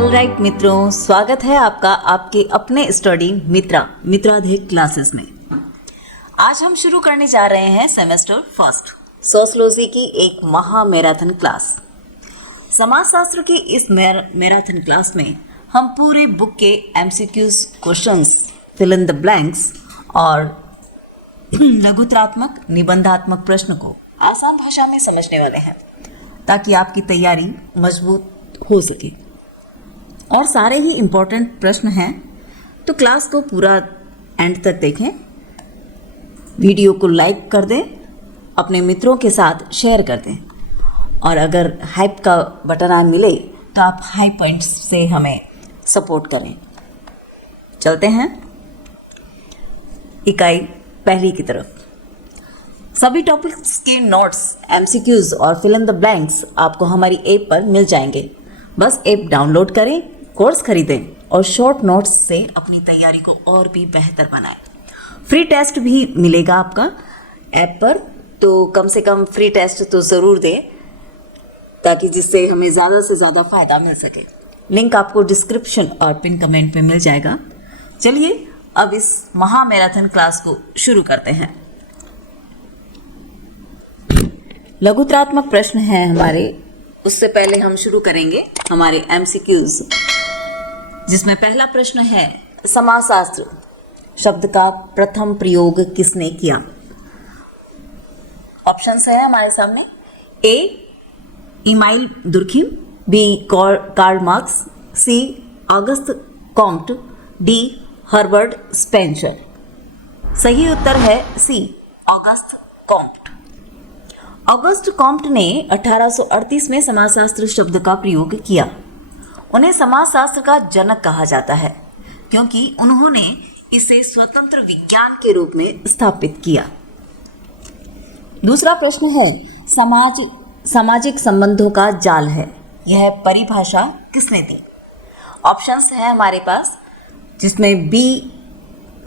All right मित्रों, स्वागत है आपका आपके अपने स्टडी मित्राधिक क्लासेस में। आज हम शुरू करने जा रहे हैं सेमेस्टर फर्स्ट सोशियोलॉजी की एक महा मैराथन क्लास। समाजशास्त्र की इस मैराथन क्लास में हम पूरे बुक के MCQs questions, fill in the blanks और लघुत्रात्मक निबंधात्मक प्रश्न को आसान भाषा में समझने वाले हैं ताकि आपकी तैयारी मजबूत हो सके। और सारे ही इम्पोर्टेंट प्रश्न हैं, तो क्लास को पूरा एंड तक देखें, वीडियो को लाइक कर दें, अपने मित्रों के साथ शेयर कर दें और अगर हाइप का बटन आ मिले तो आप हाई पॉइंट्स से हमें सपोर्ट करें। चलते हैं इकाई पहली की तरफ। सभी टॉपिक्स के नोट्स, एमसीक्यूज और फिल इन द ब्लैंक्स आपको हमारी ऐप पर मिल जाएंगे। बस ऐप डाउनलोड करें, कोर्स खरीदें और शॉर्ट नोट्स से अपनी तैयारी को और भी बेहतर बनाएं। फ्री टेस्ट भी मिलेगा आपका ऐप पर, तो कम से कम फ्री टेस्ट तो ज़रूर दें ताकि जिससे हमें ज़्यादा से ज़्यादा फ़ायदा मिल सके। लिंक आपको डिस्क्रिप्शन और पिन कमेंट पे मिल जाएगा। चलिए अब इस महा मैराथन क्लास को शुरू करते हैं। लघुत्रात्मक प्रश्न है हमारे, उससे पहले हम शुरू करेंगे हमारे एमसीक्यूज, जिसमें पहला प्रश्न है समाजशास्त्र शब्द का प्रथम प्रयोग किसने किया। ऑप्शंस है हमारे सामने। A Emile Durkheim, B Karl Marx, C August Comte, D Herbert Spencer. सही उत्तर है C August Comte. August Comte ने 1838 में समाजशास्त्र शब्द का प्रयोग किया। उन्हें समाजशास्त्र का जनक कहा जाता है क्योंकि उन्होंने इसे स्वतंत्र विज्ञान के रूप में स्थापित किया। दूसरा प्रश्न है सामाजिक संबंधों का जाल है, यह परिभाषा किसने दी। ऑप्शंस है हमारे पास, जिसमें बी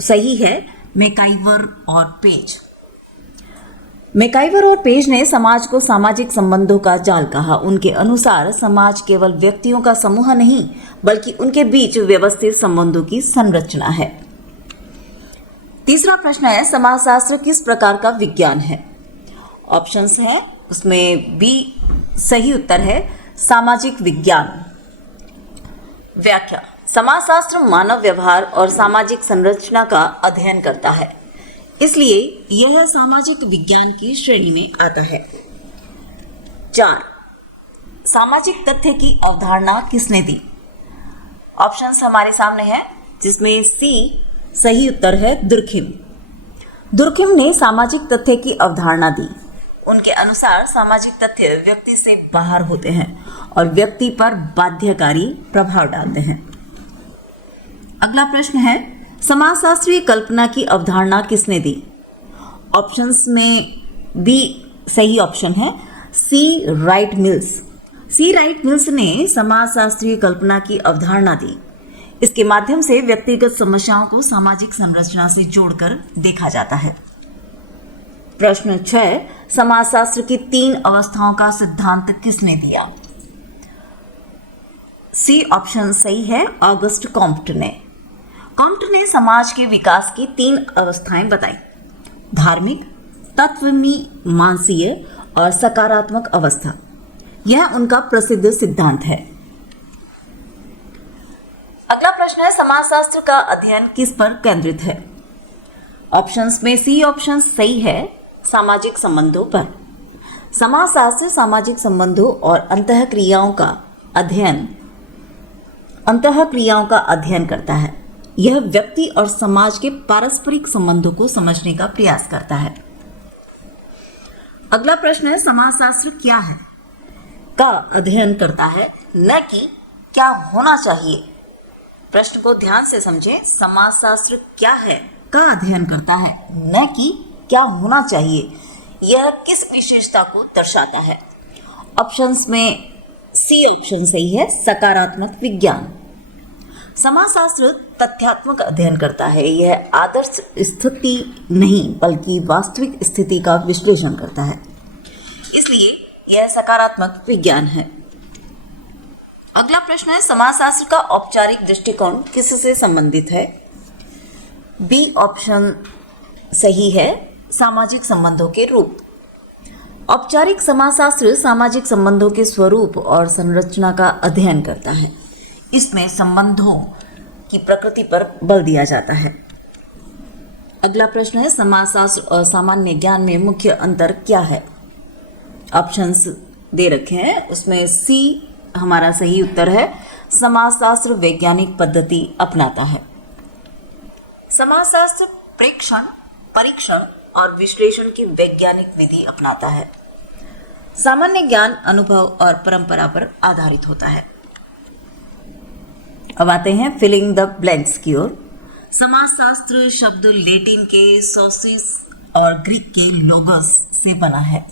सही है, मैकाइवर और पेज। मैकाइवर और पेज ने समाज को सामाजिक संबंधों का जाल कहा। उनके अनुसार समाज केवल व्यक्तियों का समूह नहीं बल्कि उनके बीच व्यवस्थित संबंधों की संरचना है। तीसरा प्रश्न है समाजशास्त्र किस प्रकार का विज्ञान है। ऑप्शंस है, उसमें बी सही उत्तर है, सामाजिक विज्ञान। व्याख्या, समाजशास्त्र मानव व्यवहार और सामाजिक संरचना का अध्ययन करता है, इसलिए यह सामाजिक विज्ञान की श्रेणी में आता है। 4 सामाजिक तथ्य की अवधारणा किसने दी। ऑप्शंस हमारे सामने हैं, जिसमें सी सही उत्तर है, दुर्खिम ने सामाजिक तथ्य की अवधारणा दी। उनके अनुसार सामाजिक तथ्य व्यक्ति से बाहर होते हैं और व्यक्ति पर बाध्यकारी प्रभाव डालते हैं। अगला प्रश्न है समाजशास्त्रीय कल्पना की अवधारणा किसने दी। ऑप्शंस में बी सही ऑप्शन है, सी राइट मिल्स ने समाजशास्त्रीय कल्पना की अवधारणा दी। इसके माध्यम से व्यक्तिगत समस्याओं को सामाजिक संरचना से जोड़कर देखा जाता है। प्रश्न 6 समाजशास्त्र की 3 अवस्थाओं का सिद्धांत किसने दिया। सी ऑप्शन सही है, ऑगस्ट कॉम्ट ने समाज के विकास की 3 अवस्थाएं बताई, धार्मिक, तत्वमीमांसीय और सकारात्मक अवस्था। यह उनका प्रसिद्ध सिद्धांत है। अगला प्रश्न है समाजशास्त्र का अध्ययन किस पर केंद्रित है। ऑप्शंस में सी ऑप्शन सही है, सामाजिक संबंधों पर। समाजशास्त्र सामाजिक संबंधों और अंतःक्रियाओं का अध्ययन करता है। यह व्यक्ति और समाज के पारस्परिक संबंधों को समझने का प्रयास करता है। अगला प्रश्न है समाजशास्त्र क्या है का अध्ययन करता है, न कि क्या होना चाहिए। प्रश्न को ध्यान से समझें। समाजशास्त्र क्या है का अध्ययन करता है, न कि क्या होना चाहिए। यह किस विशेषता को दर्शाता है। ऑप्शंस में सी ऑप्शन सही है, सकारात्मक विज्ञान। समाजशास्त्र तथ्यात्मक अध्ययन करता है। यह आदर्श स्थिति नहीं बल्कि वास्तविक स्थिति का विश्लेषण करता है, इसलिए यह सकारात्मक विज्ञान है। अगला प्रश्न है, समाजशास्त्र का औपचारिक दृष्टिकोण किससे संबंधित है? बी ऑप्शन सही है, सामाजिक संबंधों के रूप। औपचारिक समाजशास्त्र सामाजिक संबंधों के स्वरूप और संरचना का अध्ययन करता है। इसमें संबंधों की प्रकृति पर बल दिया जाता है। अगला प्रश्न है, समाजशास्त्र और सामान्य ज्ञान में मुख्य अंतर क्या है? ऑप्शंस दे रखे हैं, उसमें सी हमारा सही उत्तर है। समाजशास्त्र वैज्ञानिक पद्धति अपनाता है। समाजशास्त्र प्रेक्षण, परीक्षण और विश्लेषण की वैज्ञानिक विधि अपनाता है। सामान्य ज्ञान अनुभव और परंपरा पर आधारित होता है। अब आते हैं फिलिंग द ब्लैंक्स की ओर। समाजशास्त्र शब्द लैटिन के सोसिस और ग्रीक के लोगस से बना है।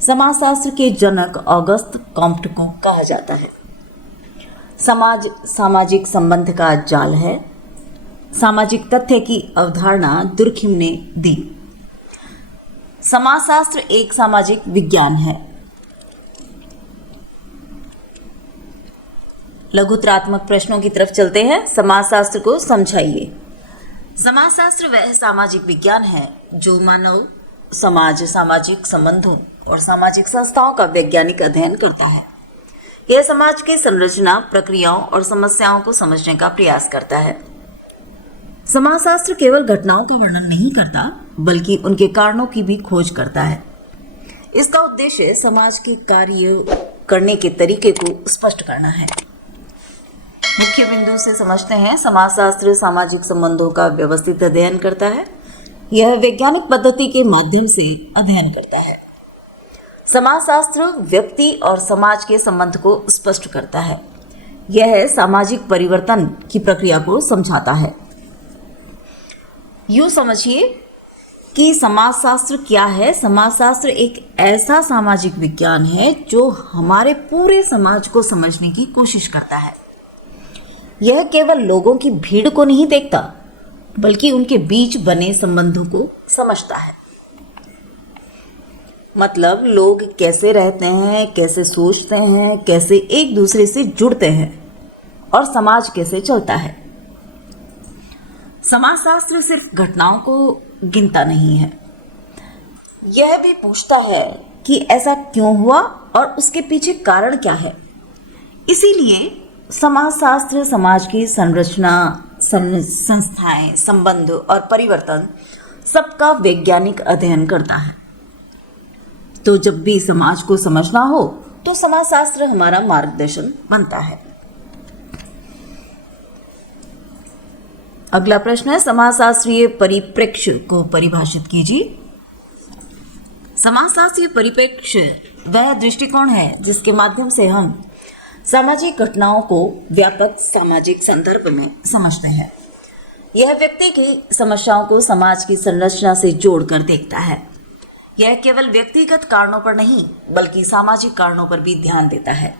समाजशास्त्र के जनक ऑगस्ट कॉम्ट को कहा जाता है। समाज सामाजिक संबंध का जाल है। सामाजिक तथ्य की अवधारणा दुर्खिम ने दी। समाजशास्त्र एक सामाजिक विज्ञान है। लघुतरात्मक प्रश्नों की तरफ चलते हैं। समाजशास्त्र को समझाइए। समाजशास्त्र वह सामाजिक विज्ञान है जो मानव समाज, सामाजिक संबंधों और सामाजिक संस्थाओं का वैज्ञानिक अध्ययन करता है। यह समाज की संरचना, प्रक्रियाओं और समस्याओं को समझने का प्रयास करता है। समाजशास्त्र केवल घटनाओं का वर्णन नहीं करता, बल्कि उनके कारणों की भी खोज करता है। इसका उद्देश्य समाज के कार्य करने के तरीके को स्पष्ट करना है। मुख्य बिंदु से समझते हैं। समाजशास्त्र सामाजिक संबंधों का व्यवस्थित अध्ययन करता है। यह वैज्ञानिक पद्धति के माध्यम से अध्ययन करता है। समाजशास्त्र व्यक्ति और समाज के संबंध को स्पष्ट करता है। यह सामाजिक परिवर्तन की प्रक्रिया को समझाता है। यूँ समझिए कि समाजशास्त्र क्या है। समाजशास्त्र एक ऐसा सामाजिक विज्ञान है जो हमारे पूरे समाज को समझने की कोशिश करता है। यह केवल लोगों की भीड़ को नहीं देखता, बल्कि उनके बीच बने संबंधों को समझता है। मतलब लोग कैसे रहते हैं, कैसे सोचते हैं, कैसे एक दूसरे से जुड़ते हैं और समाज कैसे चलता है। समाजशास्त्र सिर्फ घटनाओं को गिनता नहीं है, यह भी पूछता है कि ऐसा क्यों हुआ और उसके पीछे कारण क्या है। इसीलिए समाजशास्त्र समाज की संरचना, संस्थाएं, संबंध और परिवर्तन सबका वैज्ञानिक अध्ययन करता है। तो जब भी समाज को समझना हो तो समाजशास्त्र हमारा मार्गदर्शन बनता है। अगला प्रश्न है, समाजशास्त्रीय परिप्रेक्ष्य को परिभाषित कीजिए। समाजशास्त्रीय परिप्रेक्ष्य वह दृष्टिकोण है जिसके माध्यम से हम सामाजिक घटनाओं को व्यापक सामाजिक संदर्भ में समझते हैं। यह व्यक्ति की समस्याओं को समाज की संरचना से जोड़कर देखता है। यह केवल व्यक्तिगत कारणों पर नहीं, बल्कि सामाजिक कारणों पर भी ध्यान देता है।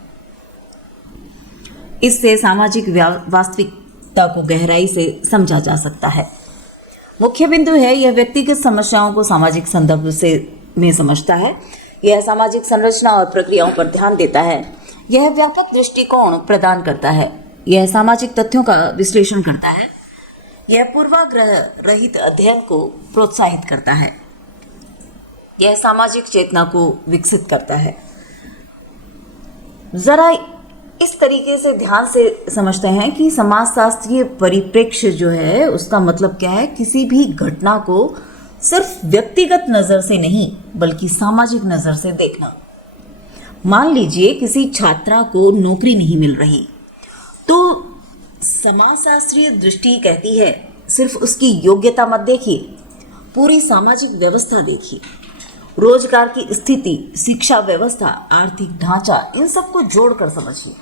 इससे सामाजिक वास्तविकता को गहराई से समझा जा सकता है। मुख्य बिंदु है, यह व्यक्तिगत समस्याओं को सामाजिक संदर्भ में समझता है। यह सामाजिक संरचना और प्रक्रियाओं पर ध्यान देता है। यह व्यापक दृष्टिकोण प्रदान करता है। यह सामाजिक तथ्यों का विश्लेषण करता है। यह पूर्वाग्रह रहित अध्ययन को प्रोत्साहित करता है। यह सामाजिक चेतना को विकसित करता है। जरा इस तरीके से ध्यान से समझते हैं कि समाजशास्त्रीय परिप्रेक्ष्य जो है उसका मतलब क्या है। किसी भी घटना को सिर्फ व्यक्तिगत नज़र से नहीं, बल्कि सामाजिक नज़र से देखना। मान लीजिए किसी छात्रा को नौकरी नहीं मिल रही, तो समाजशास्त्रीय दृष्टि कहती है सिर्फ उसकी योग्यता मत देखिए, पूरी सामाजिक व्यवस्था देखिए, रोजगार की स्थिति, शिक्षा व्यवस्था, आर्थिक ढांचा, इन सबको जोड़कर समझिए।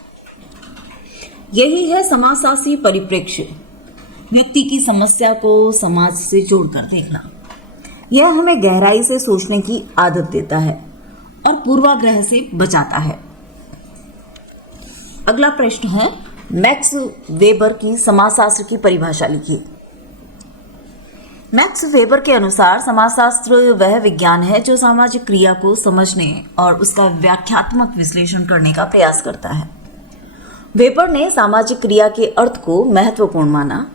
यही है समाजशास्त्रीय परिप्रेक्ष्य, व्यक्ति की समस्या को समाज से जोड़कर देखना। यह हमें गहराई से सोचने की आदत देता है और पूर्वाग्रह से बचाता है। अगला प्रश्न है, मैक्स वेबर की समाजशास्त्र की परिभाषा लिखिए। मैक्स वेबर के अनुसार समाजशास्त्र वह विज्ञान है जो सामाजिक क्रिया को समझने और उसका व्याख्यात्मक विश्लेषण करने का प्रयास करता है। वेबर ने सामाजिक क्रिया के अर्थ को महत्वपूर्ण माना।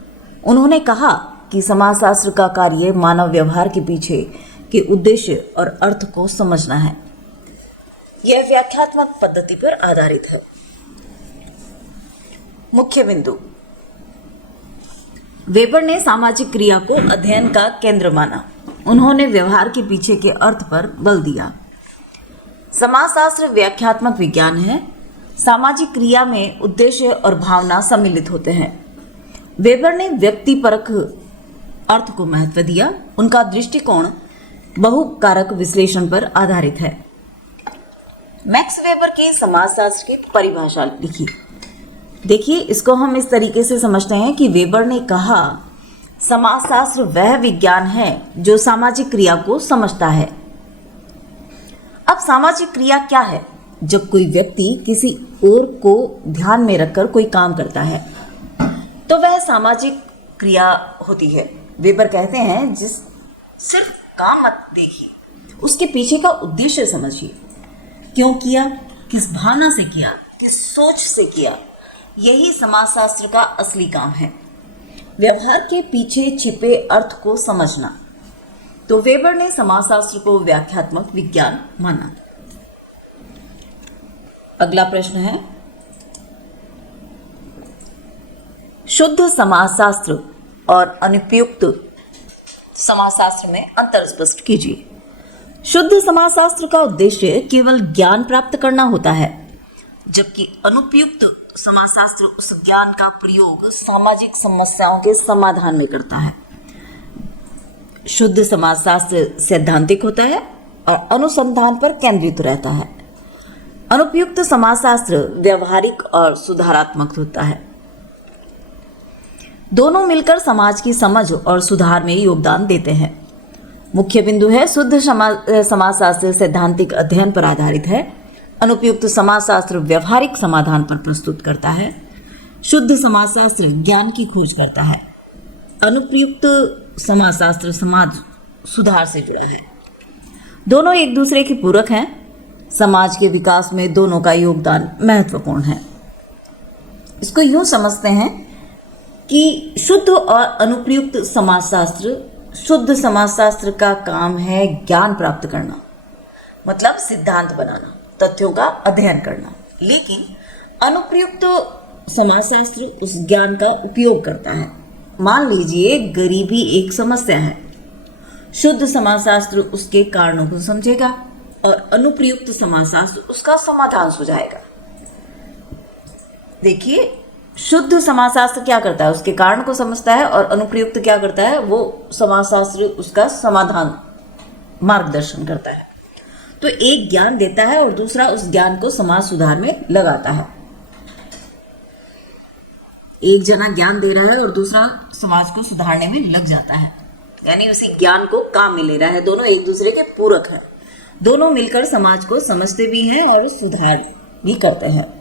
उन्होंने कहा कि समाजशास्त्र का कार्य मानव व्यवहार के पीछे के उद्देश्य और अर्थ को समझना है। यह व्याख्यात्मक पद्धति पर आधारित है। मुख्य बिंदु: वेबर ने सामाजिक क्रिया को अध्ययन का केंद्र माना। उन्होंने व्यवहार के पीछे के अर्थ पर बल दिया। समाजशास्त्र व्याख्यात्मक विज्ञान है। सामाजिक क्रिया में उद्देश्य और भावना सम्मिलित होते हैं। वेबर ने व्यक्तिपरक अर्थ को महत्व दिया। उनका दृष्टिकोण बहुकारक विश्लेषण पर आधारित है। मैक्स वेबर की समाजशास्त्र की परिभाषा लिखी। देखिए, इसको हम इस तरीके से समझते हैं कि वेबर ने कहा, समाजशास्त्र वह विज्ञान है जो सामाजिक क्रिया को समझता है। अब सामाजिक क्रिया क्या है? जब कोई व्यक्ति किसी और को ध्यान में रखकर कोई काम करता है तो वह सामाजिक क्रिया होती है। वेबर कहते हैं, जिस सिर्फ काम मत देखिए, उसके पीछे का उद्देश्य समझिए। क्यों किया, किस भावना से किया, किस सोच से किया, यही समाजशास्त्र का असली काम है। व्यवहार के पीछे छिपे अर्थ को समझना। तो वेबर ने समाजशास्त्र को व्याख्यात्मक विज्ञान माना। अगला प्रश्न है, शुद्ध समाजशास्त्र और अनुपयुक्त समाजशास्त्र में अंतर स्पष्ट कीजिए। शुद्ध समाजशास्त्र का उद्देश्य केवल ज्ञान प्राप्त करना होता है, जबकि अनुपयुक्त समाजशास्त्र उस ज्ञान का प्रयोग सामाजिक समस्याओं के समाधान में करता है। शुद्ध समाजशास्त्र सैद्धांतिक होता है और अनुसंधान पर केंद्रित रहता है। अनुपयुक्त समाजशास्त्र व्यवहारिक और सुधारात्मक होता है। दोनों मिलकर समाज की समझ और सुधार में योगदान देते हैं। मुख्य बिंदु है, शुद्ध समाजशास्त्र सैद्धांतिक अध्ययन पर आधारित है। अनुपयुक्त समाजशास्त्र व्यवहारिक समाधान पर प्रस्तुत करता है। शुद्ध समाजशास्त्र ज्ञान की खोज करता है। अनुपयुक्त समाजशास्त्र समाज सुधार से जुड़ा है। दोनों एक दूसरे के पूरक हैं। समाज के विकास में दोनों का योगदान महत्वपूर्ण है। इसको यूं समझते हैं कि शुद्ध और अनुपयुक्त समाजशास्त्र, शुद्ध समाजशास्त्र का काम है ज्ञान प्राप्त करना, मतलब सिद्धांत बनाना, तथ्यों का अध्ययन करना। लेकिन अनुप्रयुक्त समाजशास्त्र उस ज्ञान का उपयोग करता है। मान लीजिए गरीबी एक समस्या है, शुद्ध समाजशास्त्र उसके कारणों को समझेगा और अनुप्रयुक्त समाजशास्त्र उसका समाधान सुझाएगा। देखिए, शुद्ध समाजशास्त्र क्या करता है, उसके कारण को समझता है, और अनुप्रयुक्त क्या करता है, वो समाजशास्त्र उसका समाधान मार्गदर्शन करता है। तो एक ज्ञान देता है और दूसरा उस ज्ञान को समाज सुधार में लगाता है। एक जना ज्ञान दे रहा है और दूसरा समाज को सुधारने में लग जाता है, यानी उसी ज्ञान को काम में ले रहा है। दोनों एक दूसरे के पूरक हैं। दोनों मिलकर समाज को समझते भी हैं और सुधार भी करते हैं।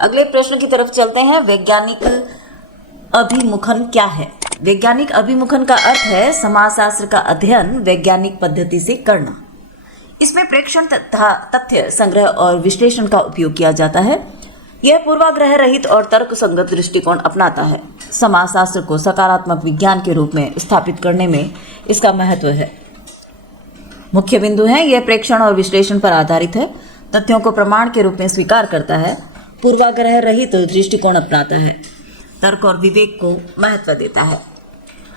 अगले प्रश्न की तरफ चलते हैं। वैज्ञानिक अभिमुखन क्या है? वैज्ञानिक अभिमुखन का अर्थ है समाजशास्त्र का अध्ययन वैज्ञानिक पद्धति से करना। इसमें प्रेक्षण तथा तथ्य संग्रह और विश्लेषण का उपयोग किया जाता है। यह पूर्वाग्रह रहित और तर्क संगत दृष्टिकोण अपनाता है। समाजशास्त्र को सकारात्मक विज्ञान के रूप में स्थापित करने में इसका महत्व है। मुख्य बिंदु है, यह प्रेक्षण और विश्लेषण पर आधारित है, तथ्यों को प्रमाण के रूप में स्वीकार करता है, पूर्वाग्रह रहित दृष्टिकोण अपनाता है, तर्क और विवेक को महत्व देता है,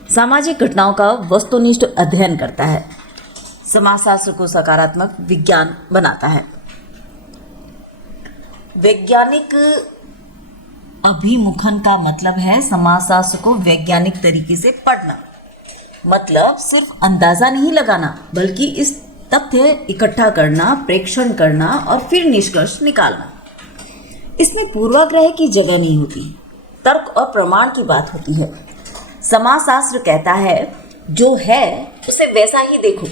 सामाजिक घटनाओं का वस्तुनिष्ठ अध्ययन करता है, समाजशास्त्र को सकारात्मक विज्ञान बनाता है। वैज्ञानिक अभिमुखन का मतलब है समाजशास्त्र को वैज्ञानिक तरीके से पढ़ना, मतलब सिर्फ अंदाजा नहीं लगाना, बल्कि इस तथ्य इकट्ठा करना, प्रेक्षण करना और फिर निष्कर्ष निकालना। इसमें पूर्वाग्रह की जगह नहीं होती, तर्क और प्रमाण की बात होती है। समाजशास्त्र कहता है जो है उसे वैसा ही देखो।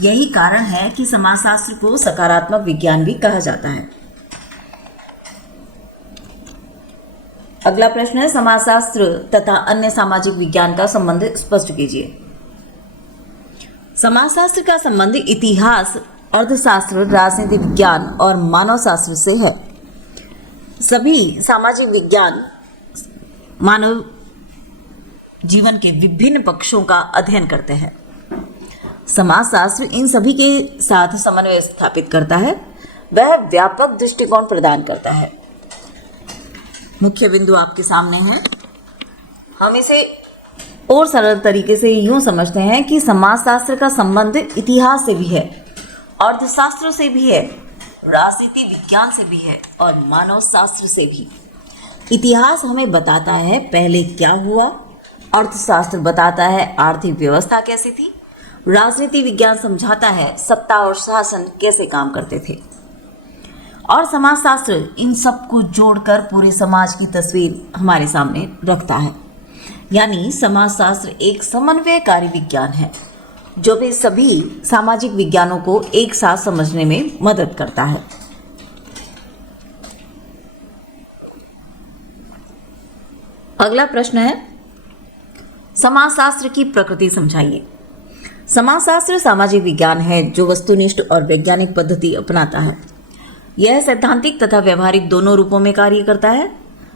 यही कारण है कि समाजशास्त्र को सकारात्मक विज्ञान भी कहा जाता है। अगला प्रश्न है, समाजशास्त्र तथा अन्य सामाजिक विज्ञान का संबंध स्पष्ट कीजिए। समाजशास्त्र का संबंध इतिहास, अर्थशास्त्र, राजनीति विज्ञान और मानव शास्त्र से है। सभी सामाजिक विज्ञान मानव जीवन के विभिन्न पक्षों का अध्ययन करते हैं। समाजशास्त्र इन सभी के साथ समन्वय स्थापित करता है, वह व्यापक दृष्टिकोण प्रदान करता है। मुख्य बिंदु आपके सामने है। हम इसे और सरल तरीके से यूं समझते हैं कि समाजशास्त्र का संबंध इतिहास से भी है, अर्थशास्त्र से भी है, राजनीति विज्ञान से भी है और मानव शास्त्र से भी। इतिहास हमें बताता है पहले क्या हुआ, अर्थशास्त्र बताता है आर्थिक व्यवस्था कैसी थी, राजनीति विज्ञान समझाता है सत्ता और शासन कैसे काम करते थे, और समाजशास्त्र इन सब को जोड़कर पूरे समाज की तस्वीर हमारे सामने रखता है। यानी समाजशास्त्र एक समन्वयकारी विज्ञान है जो भी सभी सामाजिक विज्ञानों को एक साथ समझने में मदद करता है। अगला प्रश्न है, समाजशास्त्र की प्रकृति समझाइए। समाजशास्त्र सामाजिक विज्ञान है जो वस्तुनिष्ठ और वैज्ञानिक पद्धति अपनाता है। यह सैद्धांतिक तथा व्यवहारिक दोनों रूपों में कार्य करता है।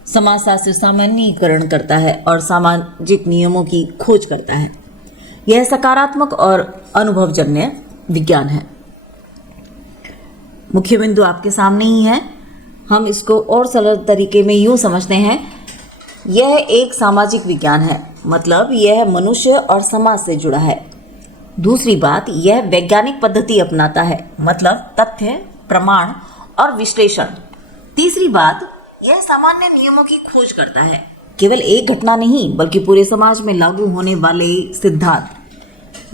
समाजशास्त्र सामान्यीकरण करता है और सामाजिक नियमों की खोज करता है। यह सकारात्मक और अनुभवजन्य विज्ञान है। मुख्य बिंदु आपके सामने ही है। हम इसको और सरल तरीके में यूं समझते हैं, यह एक सामाजिक विज्ञान है, मतलब यह मनुष्य और समाज से जुड़ा है। दूसरी बात, यह वैज्ञानिक पद्धति अपनाता है, मतलब तथ्य, प्रमाण और विश्लेषण। तीसरी बात, यह सामान्य नियमों की खोज करता है, केवल एक घटना नहीं बल्कि पूरे समाज में लागू होने वाले सिद्धांत।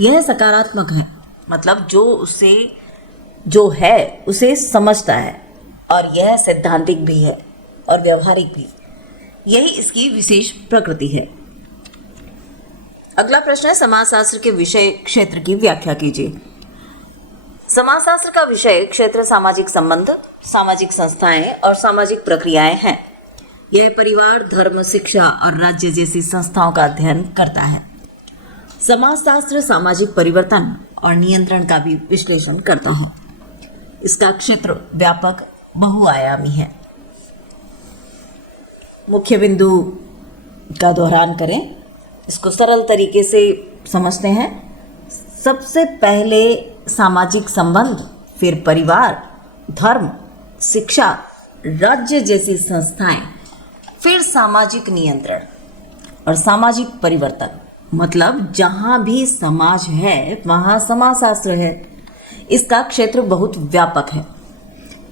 यह सकारात्मक है, मतलब जो है उसे समझता है, और यह सैद्धांतिक भी है और व्यवहारिक भी। यही इसकी विशेष प्रकृति है। अगला प्रश्न है, समाजशास्त्र के विषय क्षेत्र की व्याख्या कीजिए। समाजशास्त्र का विषय क्षेत्र सामाजिक संबंध, सामाजिक संस्थाएं और सामाजिक प्रक्रियाएं हैं। यह परिवार, धर्म, शिक्षा और राज्य जैसी संस्थाओं का अध्ययन करता है। समाजशास्त्र सामाजिक परिवर्तन और नियंत्रण का भी विश्लेषण करता है। इसका क्षेत्र व्यापक बहुआयामी है। मुख्य बिंदु का दोहरान करें, इसको सरल तरीके से समझते हैं। सबसे पहले सामाजिक संबंध, फिर परिवार, धर्म, शिक्षा, राज्य जैसी संस्थाएं, फिर सामाजिक नियंत्रण और सामाजिक परिवर्तन। मतलब जहां भी समाज है वहां समाजशास्त्र है। इसका क्षेत्र बहुत व्यापक है।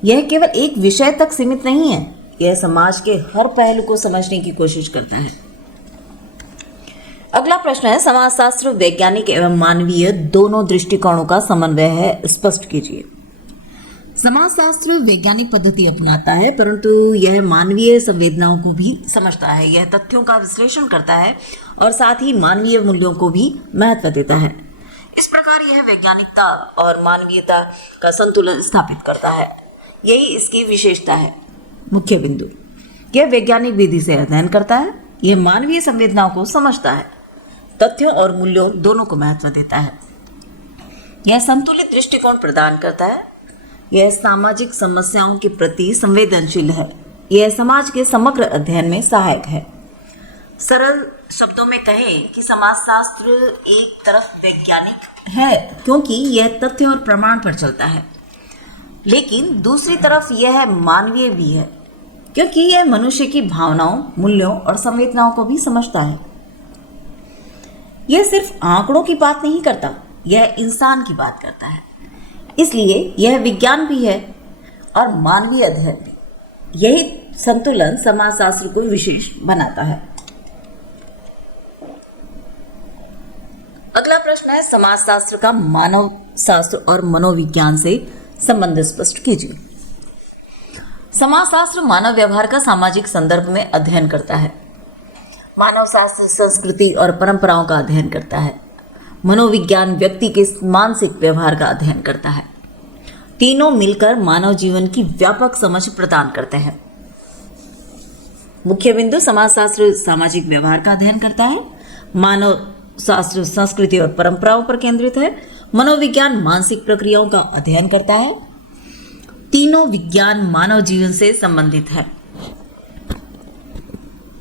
यह केवल एक विषय तक सीमित नहीं है, यह समाज के हर पहलू को समझने की कोशिश करता है। अगला प्रश्न है, समाजशास्त्र वैज्ञानिक एवं मानवीय दोनों दृष्टिकोणों का समन्वय है, स्पष्ट कीजिए। समाजशास्त्र वैज्ञानिक पद्धति अपनाता है, परंतु यह मानवीय संवेदनाओं को भी समझता है। यह तथ्यों का विश्लेषण करता है और साथ ही मानवीय मूल्यों को भी महत्व देता है। इस प्रकार यह वैज्ञानिकता और मानवीयता का संतुलन स्थापित करता है। यही इसकी विशेषता है। मुख्य बिंदु, यह वैज्ञानिक विधि से अध्ययन करता है, यह मानवीय संवेदनाओं को समझता है, तथ्यों और मूल्यों दोनों को महत्व देता है, यह संतुलित दृष्टिकोण प्रदान करता है, यह सामाजिक समस्याओं के प्रति संवेदनशील है, यह समाज के समग्र अध्ययन में सहायक है। सरल शब्दों में कहें कि समाजशास्त्र एक तरफ वैज्ञानिक है क्योंकि यह तथ्य और प्रमाण पर चलता है, लेकिन दूसरी तरफ यह मानवीय भी है क्योंकि यह मनुष्य की भावनाओं, मूल्यों और संवेदनाओं को भी समझता है। यह सिर्फ आंकड़ों की बात नहीं करता, यह इंसान की बात करता है। इसलिए यह विज्ञान भी है और मानवीय अध्ययन भी। यही संतुलन समाजशास्त्र को विशेष बनाता है। अगला प्रश्न है, समाजशास्त्र का मानव शास्त्र और मनोविज्ञान से संबंध स्पष्ट कीजिए। समाजशास्त्र मानव व्यवहार का सामाजिक संदर्भ में अध्ययन करता है। मानव शास्त्र संस्कृति और परंपराओं का अध्ययन करता है। मनोविज्ञान व्यक्ति के मानसिक व्यवहार का अध्ययन करता है। तीनों मिलकर मानव जीवन की व्यापक समझ प्रदान करते हैं। मुख्य बिंदु, समाजशास्त्र सामाजिक व्यवहार का अध्ययन करता है, मानव शास्त्र संस्कृति और परंपराओं पर केंद्रित है, मनोविज्ञान मानसिक प्रक्रियाओं का अध्ययन करता है। तीनों विज्ञान मानव जीवन से संबंधित है।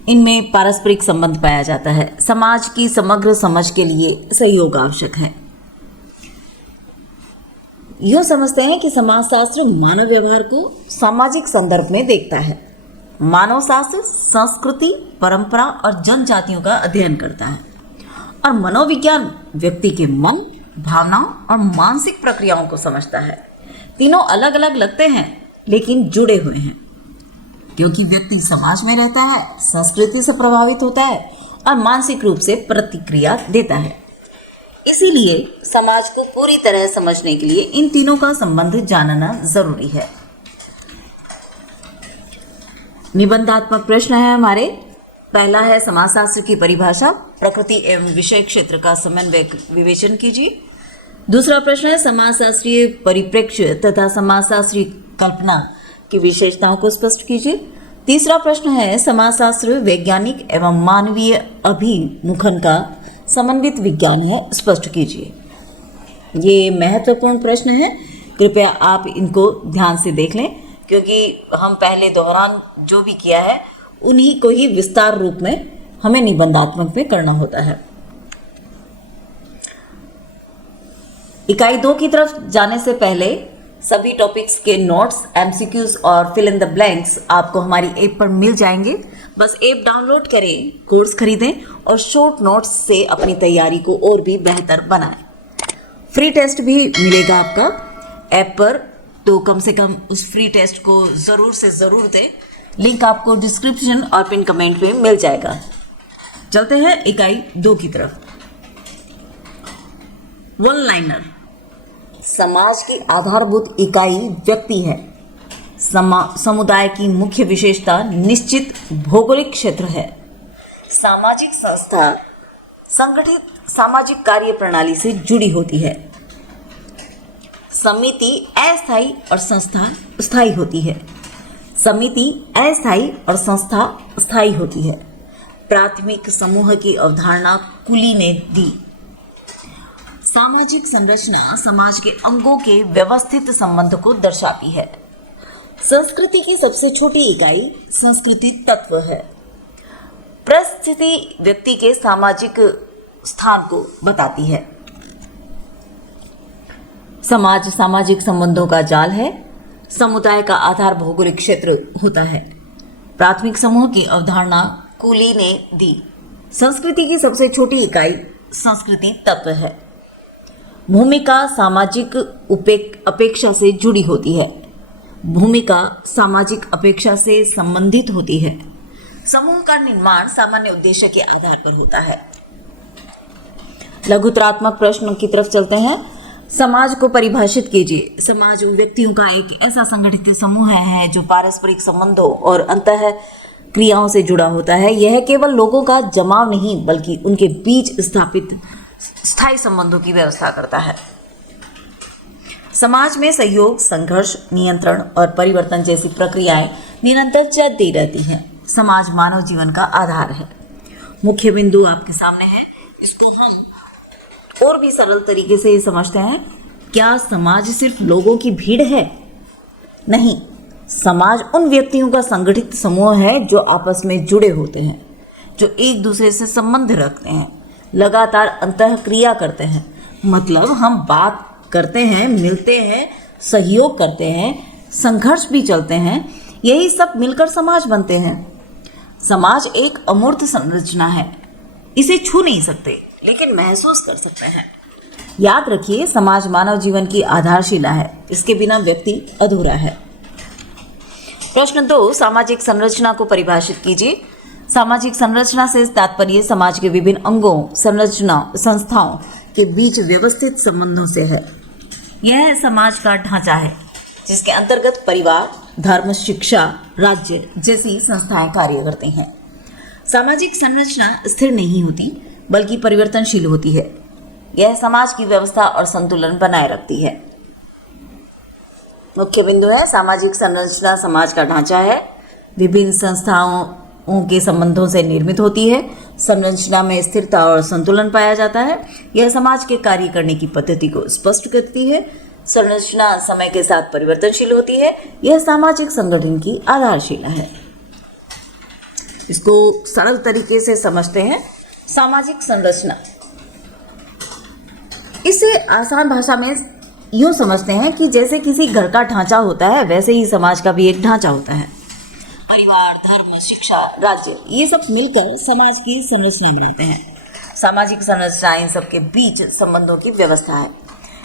इनमें पारस्परिक संबंध पाया जाता है। समाज की समग्र समझ के लिए सहयोग आवश्यक है। यह समझते हैं कि समाजशास्त्र मानव व्यवहार को सामाजिक संदर्भ में देखता है। मानव शास्त्र संस्कृति, परंपरा और जनजातियों का अध्ययन करता है और मनोविज्ञान व्यक्ति के मन, भावनाओं और मानसिक प्रक्रियाओं को समझता है। तीनों अलग अलग लगते हैं लेकिन जुड़े हुए हैं, क्योंकि व्यक्ति समाज में रहता है, संस्कृति से प्रभावित होता है और मानसिक रूप से प्रतिक्रिया देता है। इसीलिए समाज को पूरी तरह समझने के लिए इन तीनों का संबंध जानना जरूरी है। निबंधात्मक प्रश्न है हमारे। पहला है समाजशास्त्र की परिभाषा, प्रकृति एवं विषय क्षेत्र का समन्वय विवेचन कीजिए। दूसरा प्रश्न है समाजशास्त्रीय परिप्रेक्ष्य तथा समाजशास्त्रीय कल्पना की विशेषताओं को स्पष्ट कीजिए। तीसरा प्रश्न है समाजशास्त्र वैज्ञानिक एवं मानवीय अभिमुखन का समन्वित विज्ञान है, स्पष्ट कीजिए। ये महत्वपूर्ण प्रश्न है, कृपया आप इनको ध्यान से देख लें, क्योंकि हम पहले दोहरान जो भी किया है उन्हीं को ही विस्तार रूप में हमें निबंधात्मक में करना होता है। इकाई 2 की तरफ जाने से पहले सभी टॉपिक्स के नोट्स, एमसीक्यूज और फिल इन द ब्लैंक्स आपको हमारी ऐप पर मिल जाएंगे। बस ऐप डाउनलोड करें, कोर्स खरीदें और शॉर्ट नोट्स से अपनी तैयारी को और भी बेहतर बनाएं। फ्री टेस्ट भी मिलेगा आपका ऐप पर, तो कम से कम उस फ्री टेस्ट को ज़रूर से ज़रूर दें। लिंक आपको डिस्क्रिप्शन और पिन कमेंट में मिल जाएगा। चलते हैं इकाई 2 की तरफ। One liner. समाज की आधारभूत इकाई व्यक्ति है। समुदाय की मुख्य विशेषता निश्चित भौगोलिक क्षेत्र है। सामाजिक संस्था संगठित सामाजिक कार्य प्रणाली से जुड़ी होती है। समिति अस्थायी और संस्था स्थायी होती है। समिति अस्थायी और संस्था स्थायी होती है। प्राथमिक समूह की अवधारणा कुली ने दी। सामाजिक संरचना समाज के अंगों के व्यवस्थित संबंध को दर्शाती है। संस्कृति की सबसे छोटी इकाई संस्कृति तत्व है। परिस्थिति व्यक्ति के सामाजिक स्थान को बताती है। समाज सामाजिक संबंधों का जाल है। समुदाय का आधार भौगोलिक क्षेत्र होता है। प्राथमिक समूह की अवधारणा कुली ने दी। संस्कृति की सबसे छोटी इकाई संस्कृति तत्व है। भूमिका सामाजिक अपेक्षा से जुड़ी होती है। भूमिका सामाजिक अपेक्षा से संबंधित होती है। समूह का निर्माण सामान्य उद्देश्य के आधार पर होता है। लघुतरात्मक प्रश्न की तरफ चलते हैं। समाज को परिभाषित कीजिए। समाज उन व्यक्तियों का एक ऐसा संगठित समूह है जो पारस्परिक संबंधों और अंतः क्रियाओं से जुड़ा होता है। यह केवल लोगों का जमाव नहीं, बल्कि उनके बीच स्थापित स्थायी संबंधों की व्यवस्था करता है। समाज में सहयोग, संघर्ष, नियंत्रण और परिवर्तन जैसी प्रक्रियाएं निरंतर चलती रहती हैं। समाज मानव जीवन का आधार है। मुख्य बिंदु आपके सामने है। इसको हम और भी सरल तरीके से समझते हैं। क्या समाज सिर्फ लोगों की भीड़ है? नहीं, समाज उन व्यक्तियों का संगठित समूह है जो आपस में जुड़े होते हैं, जो एक दूसरे से संबंध रखते हैं, लगातार अंतः क्रिया करते हैं। मतलब हम बात करते हैं, मिलते हैं, सहयोग करते हैं, संघर्ष भी चलते हैं। यही सब मिलकर समाज बनते हैं। समाज एक अमूर्त संरचना है। इसे छू नहीं सकते, लेकिन महसूस कर सकते हैं। याद रखिए, समाज मानव जीवन की आधारशिला है। इसके बिना व्यक्ति अधूरा है। प्रश्न 2, सामाजिक संरचना को परिभाषित कीजिए। सामाजिक संरचना से तात्पर्य समाज के विभिन्न अंगों, संरचना, संस्थाओं के बीच व्यवस्थित संबंधों से है। यह समाज का ढांचा है जिसके अंतर्गत परिवार, धर्म, शिक्षा, राज्य जैसी संस्थाएं कार्य करती हैं। सामाजिक संरचना स्थिर नहीं होती, बल्कि परिवर्तनशील होती है। यह समाज की व्यवस्था और संतुलन बनाए रखती है। मुख्य बिंदु है, सामाजिक संरचना समाज का ढांचा है, विभिन्न संस्थाओं के संबंधों से निर्मित होती है। संरचना में स्थिरता और संतुलन पाया जाता है। यह समाज के कार्य करने की पद्धति को स्पष्ट करती है। संरचना समय के साथ परिवर्तनशील होती है। यह सामाजिक संगठन की आधारशिला है। इसको सरल तरीके से समझते हैं। सामाजिक संरचना, इसे आसान भाषा में यूँ समझते हैं कि जैसे किसी घर का ढांचा होता है, वैसे ही समाज का भी एक ढांचा होता है। परिवार, धर्म, शिक्षा, राज्य, ये सब मिलकर समाज की संरचना बनाते हैं। सामाजिक संरचना इन सबके बीच संबंधों की व्यवस्था है।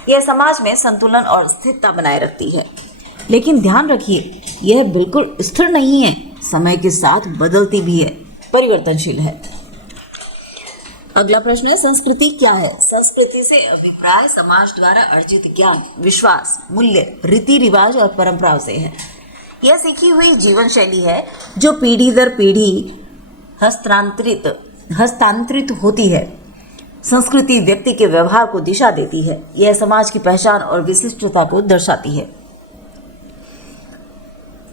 यह समाज में संतुलन और स्थिरता बनाए रखती है। लेकिन ध्यान रखिए, यह बिल्कुल स्थिर नहीं है, समय के साथ बदलती भी है, परिवर्तनशील है। अगला प्रश्न है, संस्कृति क्या है? संस्कृति से अभिप्राय समाज द्वारा अर्जित ज्ञान, विश्वास, मूल्य, रीति रिवाज और परंपराओं से है। यह सीखी हुई जीवन शैली है जो पीढ़ी दर पीढ़ी हस्तांतरित होती है। संस्कृति व्यक्ति के व्यवहार को दिशा देती है। यह समाज की पहचान और विशिष्टता को दर्शाती है।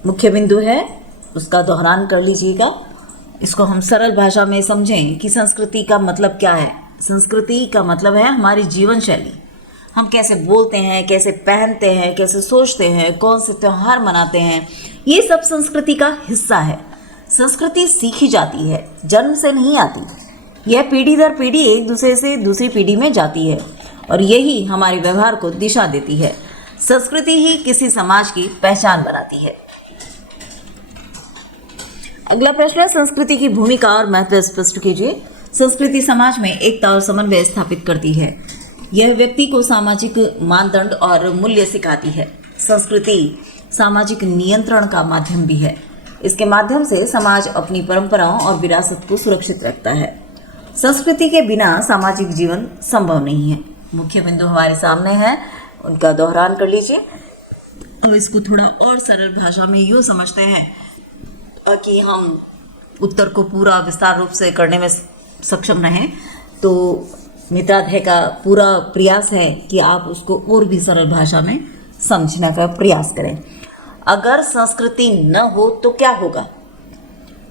मुख्य बिंदु है, उसका दोहरान कर लीजिएगा। इसको हम सरल भाषा में समझें कि संस्कृति का मतलब क्या है। संस्कृति का मतलब है हमारी जीवन शैली। हम कैसे बोलते हैं, कैसे पहनते हैं, कैसे सोचते हैं, कौन से त्यौहार मनाते हैं, ये सब संस्कृति का हिस्सा है। संस्कृति सीखी जाती है, जन्म से नहीं आती। यह पीढ़ी दर पीढ़ी एक दूसरे से दूसरी पीढ़ी में जाती है और यही हमारे व्यवहार को दिशा देती है। संस्कृति ही किसी समाज की पहचान बनाती है। अगला प्रश्न है, संस्कृति की भूमिका और महत्व स्पष्ट कीजिए। संस्कृति समाज में एकता और समन्वय स्थापित करती है। यह व्यक्ति को सामाजिक मानदंड और मूल्य सिखाती है। संस्कृति सामाजिक नियंत्रण का माध्यम भी है। इसके माध्यम से समाज अपनी परंपराओं और विरासत को सुरक्षित रखता है। संस्कृति के बिना सामाजिक जीवन संभव नहीं है। मुख्य बिंदु हमारे सामने है, उनका दोहरान कर लीजिए। अब इसको थोड़ा और सरल भाषा में यूँ समझते हैं कि हम उत्तर को पूरा विस्तार रूप से करने में सक्षम रहें, तो मित्राध्याय का पूरा प्रयास है कि आप उसको और भी सरल भाषा में समझने का प्रयास करें। अगर संस्कृति न हो तो क्या होगा?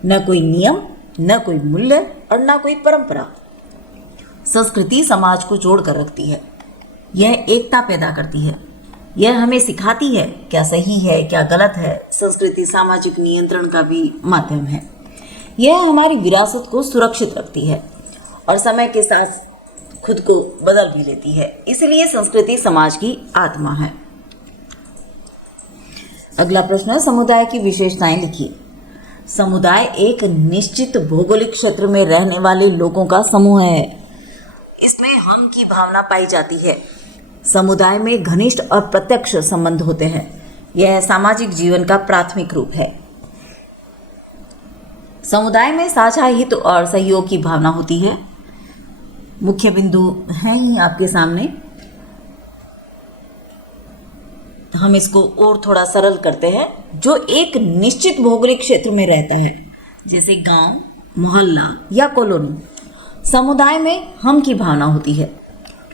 न कोई नियम, न कोई मूल्य और न कोई परंपरा। संस्कृति समाज को जोड़ कर रखती है। यह एकता पैदा करती है। यह हमें सिखाती है क्या सही है, क्या गलत है। संस्कृति सामाजिक नियंत्रण का भी माध्यम है। यह हमारी विरासत को सुरक्षित रखती है और समय के साथ खुद को बदल भी लेती है। इसलिए संस्कृति समाज की आत्मा है। अगला प्रश्न है, समुदाय की विशेषताएं लिखिए। समुदाय एक निश्चित भौगोलिक क्षेत्र में रहने वाले लोगों का समूह है। इसमें हम की भावना पाई जाती है। समुदाय में घनिष्ठ और प्रत्यक्ष संबंध होते हैं। यह सामाजिक जीवन का प्राथमिक रूप है। समुदाय में साझा हित और सहयोग की भावना होती है। मुख्य बिंदु हैं ही आपके सामने। हम इसको और थोड़ा सरल करते हैं। जो एक निश्चित भौगोलिक क्षेत्र में रहता है, जैसे गांव, मोहल्ला या कॉलोनी, समुदाय में हम की भावना होती है।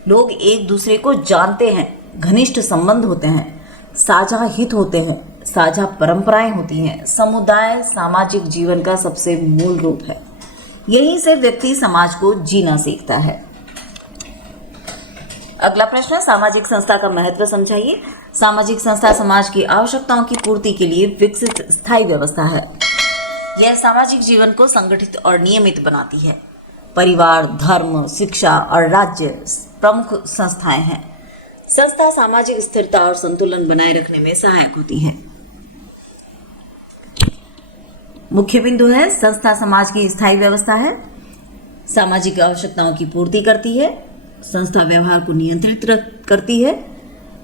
लोग एक दूसरे को जानते हैं, घनिष्ठ संबंध होते हैं, साझा हित होते हैं, साझा परंपराएं होती हैं। समुदाय सामाजिक जीवन का सबसे मूल रूप है। यहीं से व्यक्ति समाज को जीना सीखता है। अगला प्रश्न है, सामाजिक संस्था का महत्व समझाइए। सामाजिक संस्था समाज की आवश्यकताओं की पूर्ति के लिए विकसित स्थायी व्यवस्था है। यह सामाजिक जीवन को संगठित और नियमित बनाती है। परिवार, धर्म, शिक्षा और राज्य प्रमुख संस्थाएं हैं। संस्था सामाजिक स्थिरता और संतुलन बनाए रखने में सहायक होती हैं। मुख्य बिंदु है, संस्था समाज की स्थायी व्यवस्था है, सामाजिक आवश्यकताओं की पूर्ति करती है, संस्था व्यवहार को नियंत्रित करती है,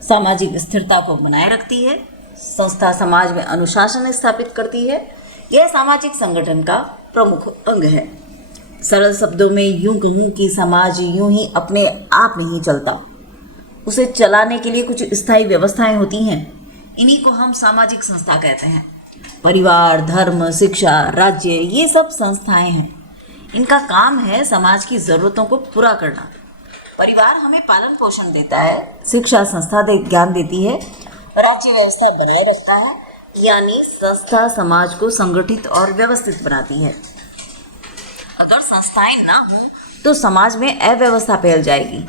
सामाजिक स्थिरता को बनाए रखती है, संस्था समाज में अनुशासन स्थापित करती है। यह सामाजिक संगठन का प्रमुख अंग है। सरल शब्दों में यूं कहूं कि समाज यूं ही अपने आप नहीं चलता, उसे चलाने के लिए कुछ स्थायी व्यवस्थाएं होती हैं। इन्हीं को हम सामाजिक संस्था कहते हैं। परिवार, धर्म, शिक्षा, राज्य, ये सब संस्थाएं हैं। इनका काम है समाज की ज़रूरतों को पूरा करना। परिवार हमें पालन पोषण देता है, शिक्षा संस्था ज्ञान देती है, राज्य व्यवस्था बनाए रखता है, यानी संस्था समाज को संगठित और व्यवस्थित बनाती है। अगर संस्थाएं ना हो तो समाज में अव्यवस्था फैल जाएगी।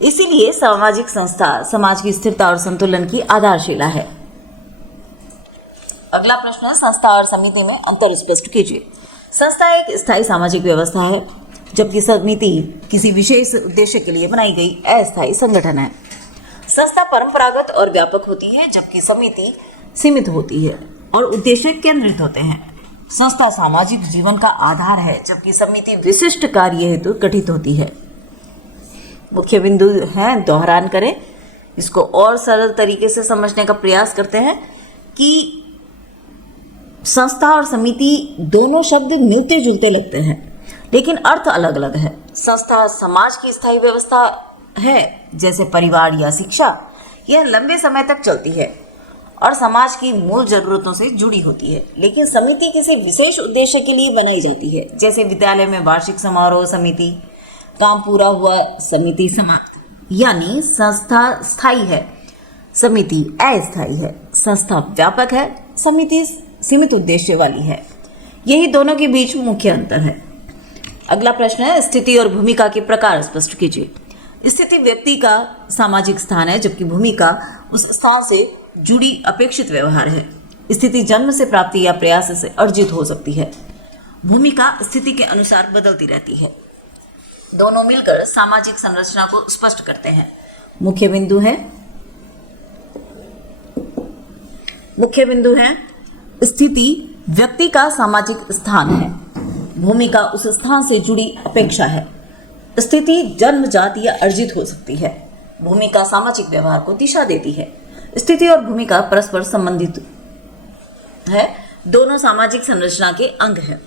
इसीलिए सामाजिक संस्था समाज की स्थिरता और संतुलन की आधारशिला है। अगला प्रश्न है, संस्था और समिति में अंतर स्पष्ट कीजिए। संस्था एक स्थायी सामाजिक व्यवस्था है, जबकि समिति किसी विशेष उद्देश्य के लिए बनाई गई अस्थायी संगठन है। संस्था परंपरागत और व्यापक होती है, जबकि समिति सीमित होती है और उद्देश्य केंद्रित होते हैं। संस्था सामाजिक जीवन का आधार है, जबकि समिति विशिष्ट कार्य हेतु गठित होती है। मुख्य बिंदु हैं, दोहरान करें, इसको और सरल तरीके से समझने का प्रयास करते हैं कि संस्था और समिति दोनों शब्द मिलते जुलते लगते हैं, लेकिन अर्थ अलग अलग है। संस्था समाज की स्थायी व्यवस्था है, जैसे परिवार या शिक्षा, यह लंबे समय तक चलती है और समाज की मूल जरूरतों से जुड़ी होती है। लेकिन समिति किसी विशेष उद्देश्य के लिए बनाई जाती है, जैसे विद्यालय में वार्षिक समारोह समिति, काम पूरा हुआ समिति समाप्त। यानी संस्था स्थायी है, समिति अस्थायी है। संस्था व्यापक है, समिति सीमित उद्देश्य वाली है। यही दोनों के बीच मुख्य अंतर है। अगला प्रश्न है, स्थिति और भूमिका के प्रकार स्पष्ट कीजिए। स्थिति व्यक्ति का सामाजिक स्थान है, जबकि भूमिका उस स्थान से जुड़ी अपेक्षित व्यवहार है। स्थिति जन्म से प्राप्ति या प्रयास से अर्जित हो सकती है। भूमिका स्थिति के अनुसार बदलती रहती है। दोनों मिलकर सामाजिक संरचना को स्पष्ट करते हैं। मुख्य बिंदु है स्थिति व्यक्ति का सामाजिक स्थान है, भूमिका उस स्थान से जुड़ी अपेक्षा है। स्थिति जन्मजात या अर्जित हो सकती है, भूमिका सामाजिक व्यवहार को दिशा देती है। स्थिति और भूमिका परस्पर संबंधित है, दोनों सामाजिक संरचना के अंग हैं।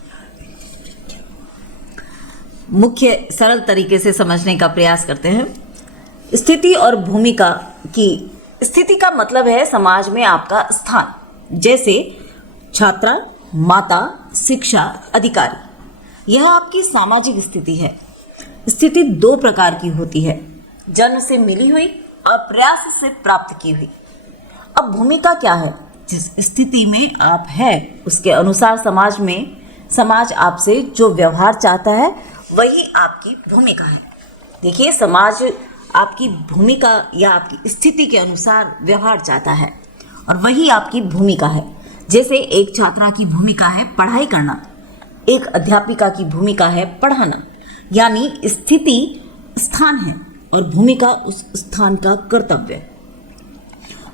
मुख्य सरल तरीके से समझने का प्रयास करते हैं। स्थिति और भूमिका की स्थिति का मतलब है समाज में आपका स्थान, जैसे छात्रा, माता, शिक्षा, अधिकारी। यह आपकी सामाजिक स्थिति है। स्थिति दो प्रकार की होती है, जन्म से मिली हुई और प्रयास से प्राप्त की हुई। अब भूमिका क्या है? जिस स्थिति में आप हैं उसके अनुसार समाज आपसे जो व्यवहार चाहता है वही आपकी भूमिका है। देखिए, समाज आपकी भूमिका या आपकी स्थिति के अनुसार व्यवहार चाहता है और वही आपकी भूमिका है। जैसे एक छात्रा की भूमिका है पढ़ाई करना, एक अध्यापिका की भूमिका है पढ़ाना। यानी स्थिति स्थान है और भूमिका उस स्थान का कर्तव्य।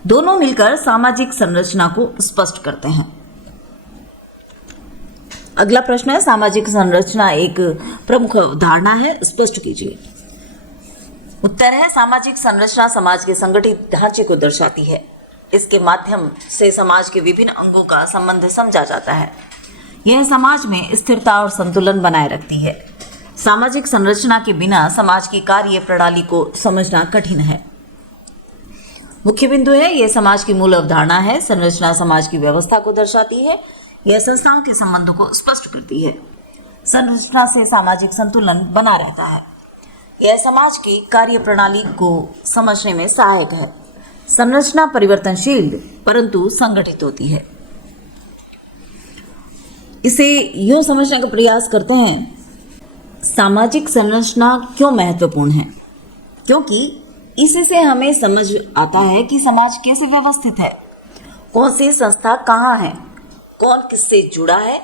दोनों मिलकर सामाजिक संरचना को स्पष्ट करते हैं। अगला प्रश्न है, सामाजिक संरचना एक प्रमुख अवधारणा है, स्पष्ट कीजिए। उत्तर है, सामाजिक संरचना समाज के संगठित ढांचे को दर्शाती है। इसके माध्यम से समाज के विभिन्न अंगों का संबंध समझा जाता है। यह समाज में स्थिरता और संतुलन बनाए रखती है। सामाजिक संरचना के बिना समाज की कार्य प्रणाली को समझना कठिन है। मुख्य बिंदु है, यह समाज की मूल अवधारणा है। संरचना समाज की व्यवस्था को दर्शाती है। यह संस्थाओं के संबंधों को स्पष्ट करती है। संरचना से सामाजिक संतुलन बना रहता है। यह समाज की कार्य प्रणाली को समझने में सहायक है। संरचना परिवर्तनशील परंतु संगठित होती है। इसे यूं समझने का प्रयास करते हैं, सामाजिक संरचना क्यों महत्वपूर्ण है? क्योंकि इससे हमें समझ आता है कि समाज कैसे व्यवस्थित है, कौन सी संस्था कहाँ है, कौन किससे जुड़ा है,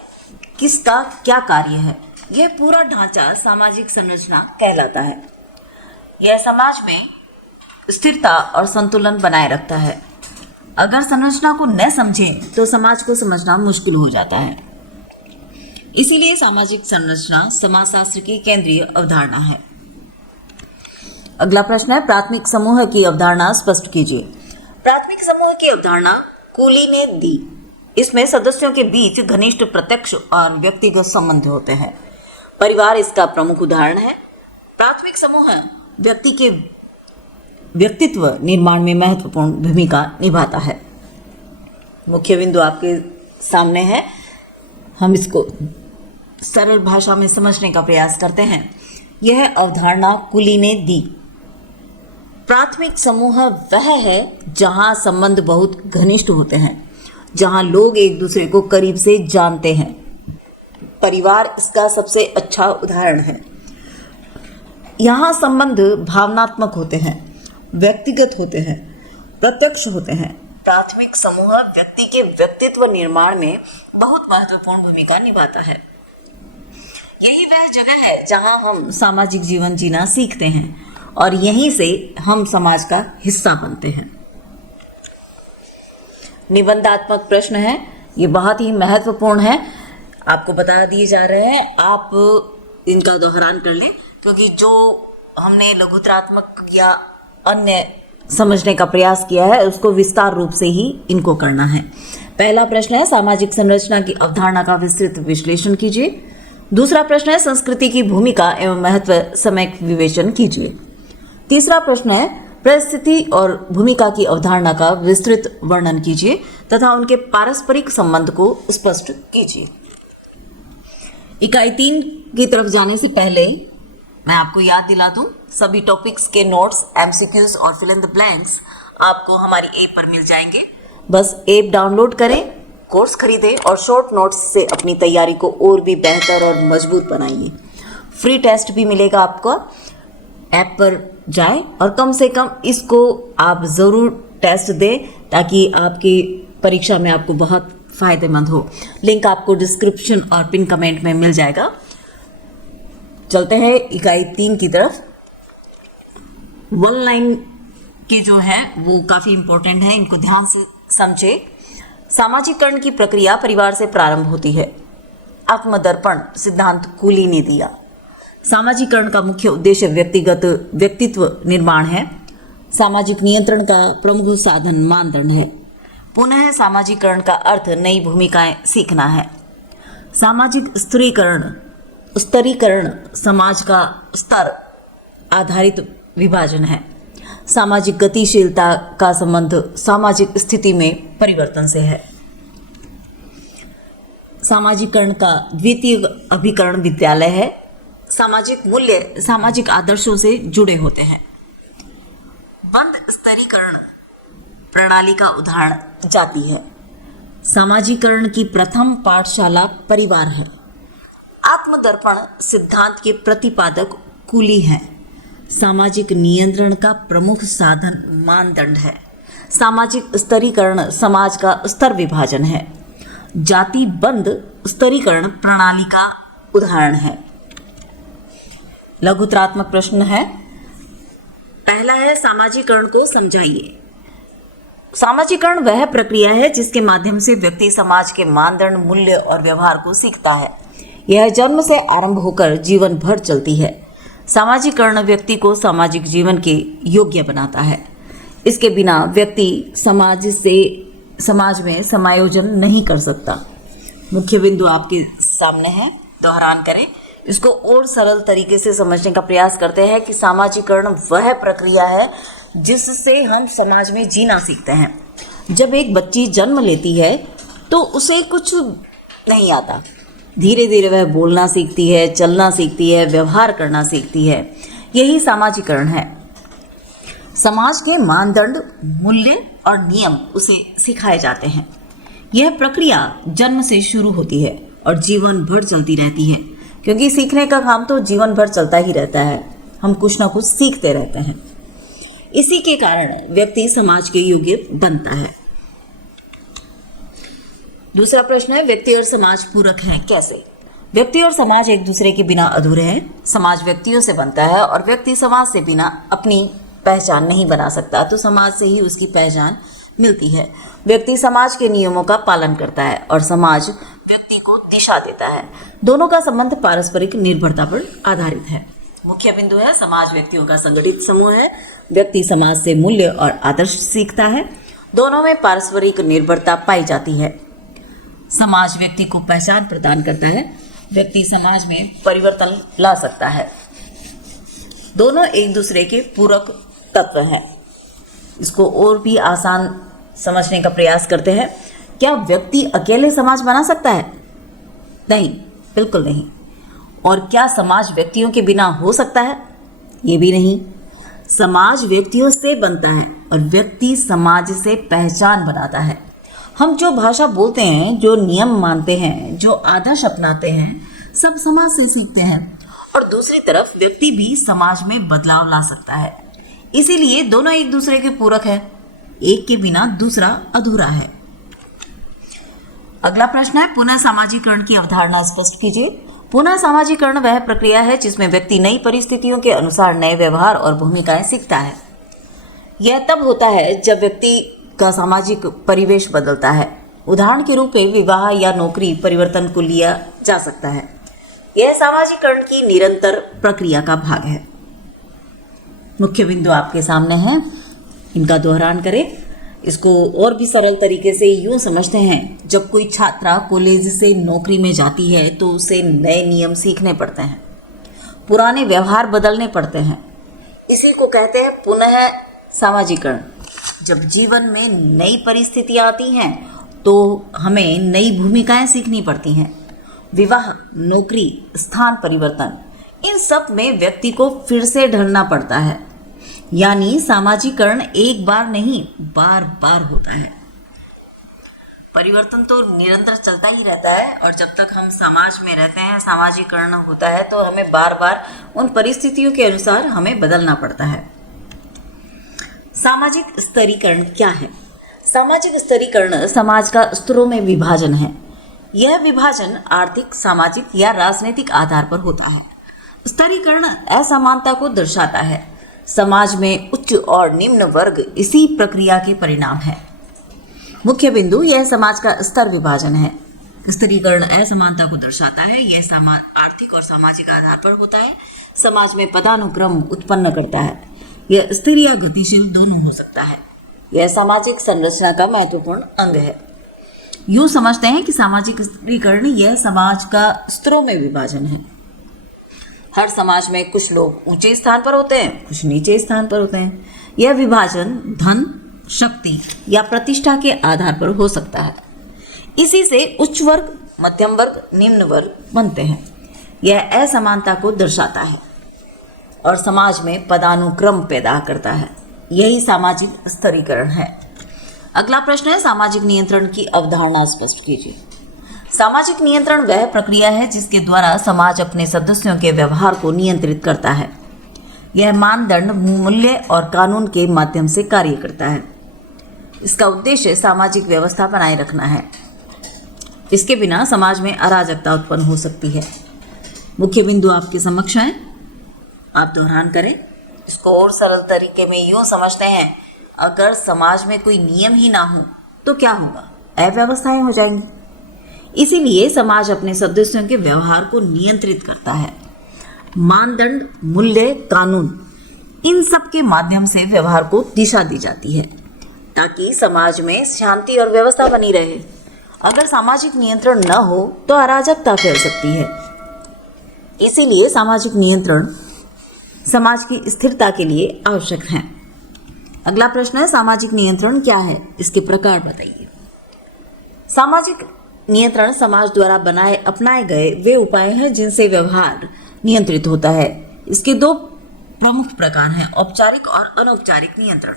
किसका क्या कार्य है। यह पूरा ढांचा सामाजिक संरचना कहलाता है। यह समाज में स्थिरता और संतुलन बनाए रखता है। अगर संरचना को न समझें तो समाज को समझना मुश्किल हो जाता है। इसीलिए सामाजिक संरचना समाजशास्त्र की केंद्रीय अवधारणा है। अगला प्रश्न है, प्राथमिक समूह की अवधारणा स्पष्ट कीजिए। प्राथमिक समूह की अवधारणा कूली ने दी। इसमें सदस्यों के बीच घनिष्ठ प्रत्यक्ष और व्यक्तिगत संबंध होते हैं। परिवार इसका प्रमुख उदाहरण है। प्राथमिक समूह व्यक्ति के व्यक्तित्व निर्माण में महत्वपूर्ण भूमिका निभाता है। मुख्य बिंदु आपके सामने है, हम इसको सरल भाषा में समझने का प्रयास करते हैं। यह अवधारणा कूली ने दी। प्राथमिक समूह वह है जहां संबंध बहुत घनिष्ठ होते हैं, जहां लोग एक दूसरे को करीब से जानते हैं। परिवार इसका सबसे अच्छा उदाहरण है। यहाँ संबंध भावनात्मक होते हैं, व्यक्तिगत होते हैं, प्रत्यक्ष होते हैं। प्राथमिक समूह व्यक्ति के व्यक्तित्व निर्माण में बहुत महत्वपूर्ण भूमिका निभाता है। यही वह जगह है जहां हम सामाजिक जीवन जीना सीखते हैं और यहीं से हम समाज का हिस्सा बनते हैं। निबंधात्मक प्रश्न है, ये बहुत ही महत्वपूर्ण है, आपको बता दिए जा रहे हैं, आप इनका दोहरान कर लें, क्योंकि जो हमने लघुत्रात्मक या अन्य समझने का प्रयास किया है उसको विस्तार रूप से ही इनको करना है। पहला प्रश्न है, सामाजिक संरचना की अवधारणा का विस्तृत विश्लेषण कीजिए। दूसरा प्रश्न है, संस्कृति की भूमिका एवं महत्व समय विवेचन कीजिए। तीसरा प्रश्न है, परिस्थिति और भूमिका की अवधारणा का विस्तृत वर्णन कीजिए तथा उनके पारस्परिक संबंध को स्पष्ट कीजिए। इकाई 3 की तरफ जाने से पहले मैं आपको याद दिला दूं, सभी टॉपिक्स के नोट्स, एमसीक्यूज और फिल इन द ब्लैंक्स आपको हमारी ऐप पर मिल जाएंगे। बस ऐप डाउनलोड करें, कोर्स खरीदें और शॉर्ट नोट्स से अपनी तैयारी को और भी बेहतर और मजबूत बनाइए। फ्री टेस्ट भी मिलेगा आपको। ऐप पर जाएं और कम से कम इसको आप ज़रूर टेस्ट दें ताकि आपकी परीक्षा में आपको बहुत फ़ायदेमंद हो। लिंक आपको डिस्क्रिप्शन और पिन कमेंट में मिल जाएगा। चलते हैं इकाई 3 की तरफ। वन लाइन के जो है वो काफ़ी इम्पोर्टेंट है, इनको ध्यान से समझे। सामाजिकरण की प्रक्रिया परिवार से प्रारंभ होती है। आत्मदर्पण सिद्धांत कूली ने दिया। सामाजिकरण का मुख्य उद्देश्य व्यक्तित्व निर्माण है। सामाजिक नियंत्रण का प्रमुख साधन मानदंड है। पुनः सामाजिकरण का अर्थ नई भूमिकाएं सीखना है। सामाजिक स्तरीकरण समाज का स्तर आधारित विभाजन है। सामाजिक गतिशीलता का संबंध सामाजिक स्थिति में परिवर्तन से है। सामाजिकरण का द्वितीय अभिकरण विद्यालय है। सामाजिक मूल्य सामाजिक आदर्शों से जुड़े होते हैं। बंद स्तरीकरण प्रणाली का उदाहरण जाति है। सामाजिकरण की प्रथम पाठशाला परिवार है। आत्मदर्पण सिद्धांत के प्रतिपादक कूली हैं। सामाजिक नियंत्रण का प्रमुख साधन मानदंड है। सामाजिक स्तरीकरण समाज का स्तर विभाजन है। जाति बंद स्तरीकरण प्रणाली का उदाहरण है। लघुत्रात्मक प्रश्न है, पहला है सामाजिकरण को समझाइए। सामाजिकरण वह प्रक्रिया है जिसके माध्यम से व्यक्ति समाज के मानदंड, मूल्य और व्यवहार को सीखता है। यह जन्म से आरंभ होकर जीवन भर चलती है। सामाजिकरण व्यक्ति को सामाजिक जीवन के योग्य बनाता है। इसके बिना व्यक्ति समाज में समायोजन नहीं कर सकता। मुख्य बिंदु आपके सामने है, दोहरान करें। इसको और सरल तरीके से समझने का प्रयास करते हैं कि सामाजिकरण वह प्रक्रिया है जिससे हम समाज में जीना सीखते हैं। जब एक बच्ची जन्म लेती है तो उसे कुछ नहीं आता। धीरे धीरे वह बोलना सीखती है, चलना सीखती है, व्यवहार करना सीखती है। यही सामाजिकरण है। समाज के मानदंड, मूल्य और नियम उसे सिखाए जाते हैं। यह प्रक्रिया जन्म से शुरू होती है और जीवन भर चलती रहती है, क्योंकि सीखने का काम तो जीवन भर चलता ही रहता है। हम कुछ ना कुछ सीखते रहते हैं। इसी के कारण व्यक्ति समाज के योग्य बनता है। दूसरा प्रश्न है, व्यक्ति और समाज पूरक हैं कैसे? व्यक्ति और समाज एक दूसरे के बिना अधूरे हैं। समाज व्यक्तियों से बनता है और व्यक्ति समाज से बिना अपनी पहचान नहीं बना सकता, तो समाज से ही उसकी पहचान मिलती है। व्यक्ति समाज के नियमों का पालन करता है और समाज व्यक्ति को दिशा देता है। दोनों का संबंध पारस्परिक निर्भरता पर आधारित है। मुख्य बिंदु है, समाज व्यक्तियों का संगठित समूह है। व्यक्ति समाज से मूल्य और आदर्श सीखता है। दोनों में पारस्परिक निर्भरता पाई जाती है। समाज व्यक्ति को पहचान प्रदान करता है। व्यक्ति समाज में परिवर्तन ला सकता है। दोनों एक दूसरे के पूरक तत्व हैं। इसको और भी आसान समझने का प्रयास करते हैं। क्या व्यक्ति अकेले समाज बना सकता है? नहीं, बिल्कुल नहीं। और क्या समाज व्यक्तियों के बिना हो सकता है? ये भी नहीं। समाज व्यक्तियों से बनता है और व्यक्ति समाज से पहचान बनाता है। हम जो भाषा बोलते हैं, जो नियम मानते हैं, जो आदर्श अपनाते हैं, सब समाज से सीखते हैं। और दूसरी तरफ व्यक्ति भी समाज में बदलाव ला सकता है। इसीलिए दोनों एक दूसरे के पूरक हैं। एक के बिना दूसरा अधूरा है। अगला प्रश्न है, पुनः सामाजिकरण की अवधारणा स्पष्ट कीजिए। पुनः सामाजिकरण वह प्रक्रिया है जिसमें व्यक्ति नई परिस्थितियों के अनुसार नए व्यवहार और भूमिकाएं सीखता है। यह तब होता है जब व्यक्ति का सामाजिक परिवेश बदलता है। उदाहरण के रूप में विवाह या नौकरी परिवर्तन को लिया जा सकता है। यह सामाजिकरण की निरंतर प्रक्रिया का भाग है। मुख्य बिंदु आपके सामने हैं, इनका दोहरान करें। इसको और भी सरल तरीके से यूँ समझते हैं, जब कोई छात्रा कॉलेज से नौकरी में जाती है तो उसे नए नियम सीखने पड़ते हैं, पुराने व्यवहार बदलने पड़ते हैं। इसी को कहते हैं पुनः सामाजिकरण। जब जीवन में नई परिस्थितियाँ आती हैं तो हमें नई भूमिकाएं सीखनी पड़ती हैं। विवाह, नौकरी, स्थान परिवर्तन, इन सब में व्यक्ति को फिर से ढलना पड़ता है। यानी सामाजिकरण एक बार नहीं, बार बार होता है। परिवर्तन तो निरंतर चलता ही रहता है और जब तक हम समाज में रहते हैं, सामाजिकरण होता है तो हमें बार बार उन परिस्थितियों के अनुसार हमें बदलना पड़ता है। सामाजिक स्तरीकरण क्या है? सामाजिक स्तरीकरण समाज का स्तरों में विभाजन है। यह विभाजन आर्थिक, सामाजिक या राजनीतिक आधार पर होता है। स्तरीकरण असमानता को दर्शाता है। समाज में उच्च और निम्न वर्ग इसी प्रक्रिया के परिणाम है। मुख्य बिंदु, यह समाज का स्तर विभाजन है। स्तरीकरण असमानता को दर्शाता है। यह आर्थिक और सामाजिक आधार पर होता है। समाज में पदानुक्रम उत्पन्न करता है। यह स्थिर या गतिशील दोनों हो सकता है। यह सामाजिक संरचना का महत्वपूर्ण अंग है। यूँ समझते हैं कि सामाजिक स्तरीकरण यह समाज का स्तरों में विभाजन है। हर समाज में कुछ लोग ऊंचे स्थान पर होते हैं, कुछ नीचे स्थान पर होते हैं। यह विभाजन धन, शक्ति या प्रतिष्ठा के आधार पर हो सकता है। इसी से उच्च वर्ग, मध्यम वर्ग, निम्न वर्ग बनते हैं। यह असमानता को दर्शाता है और समाज में पदानुक्रम पैदा करता है। यही सामाजिक स्तरीकरण है। अगला प्रश्न है, सामाजिक नियंत्रण की अवधारणा स्पष्ट कीजिए। सामाजिक नियंत्रण वह प्रक्रिया है जिसके द्वारा समाज अपने सदस्यों के व्यवहार को नियंत्रित करता है। यह मानदंड, मूल्य और कानून के माध्यम से कार्य करता है। इसका उद्देश्य सामाजिक व्यवस्था बनाए रखना है। इसके बिना समाज में अराजकता उत्पन्न हो सकती है। मुख्य बिंदु आपके समक्ष हैं, आप दोहरान करें। इसको और सरल तरीके में यूँ समझते हैं, अगर समाज में कोई नियम ही ना हो तो क्या होगा? अव्यवस्थाएं हो जाएंगी। इसीलिए समाज अपने सदस्यों के व्यवहार को नियंत्रित करता है। मानदंड, मूल्य, कानून, इन सब के माध्यम से व्यवहार को दिशा दी जाती है ताकि समाज में शांति और व्यवस्था बनी रहे। अगर सामाजिक नियंत्रण न हो तो अराजकता फैल सकती है। इसीलिए सामाजिक नियंत्रण समाज की स्थिरता के लिए आवश्यक है। अगला प्रश्न है, सामाजिक नियंत्रण क्या है? इसके प्रकार बताइए। सामाजिक नियंत्रण समाज द्वारा अपनाए गए वे उपाय हैं जिनसे व्यवहार नियंत्रित होता है। इसके दो प्रमुख प्रकार हैं, औपचारिक और अनौपचारिक नियंत्रण।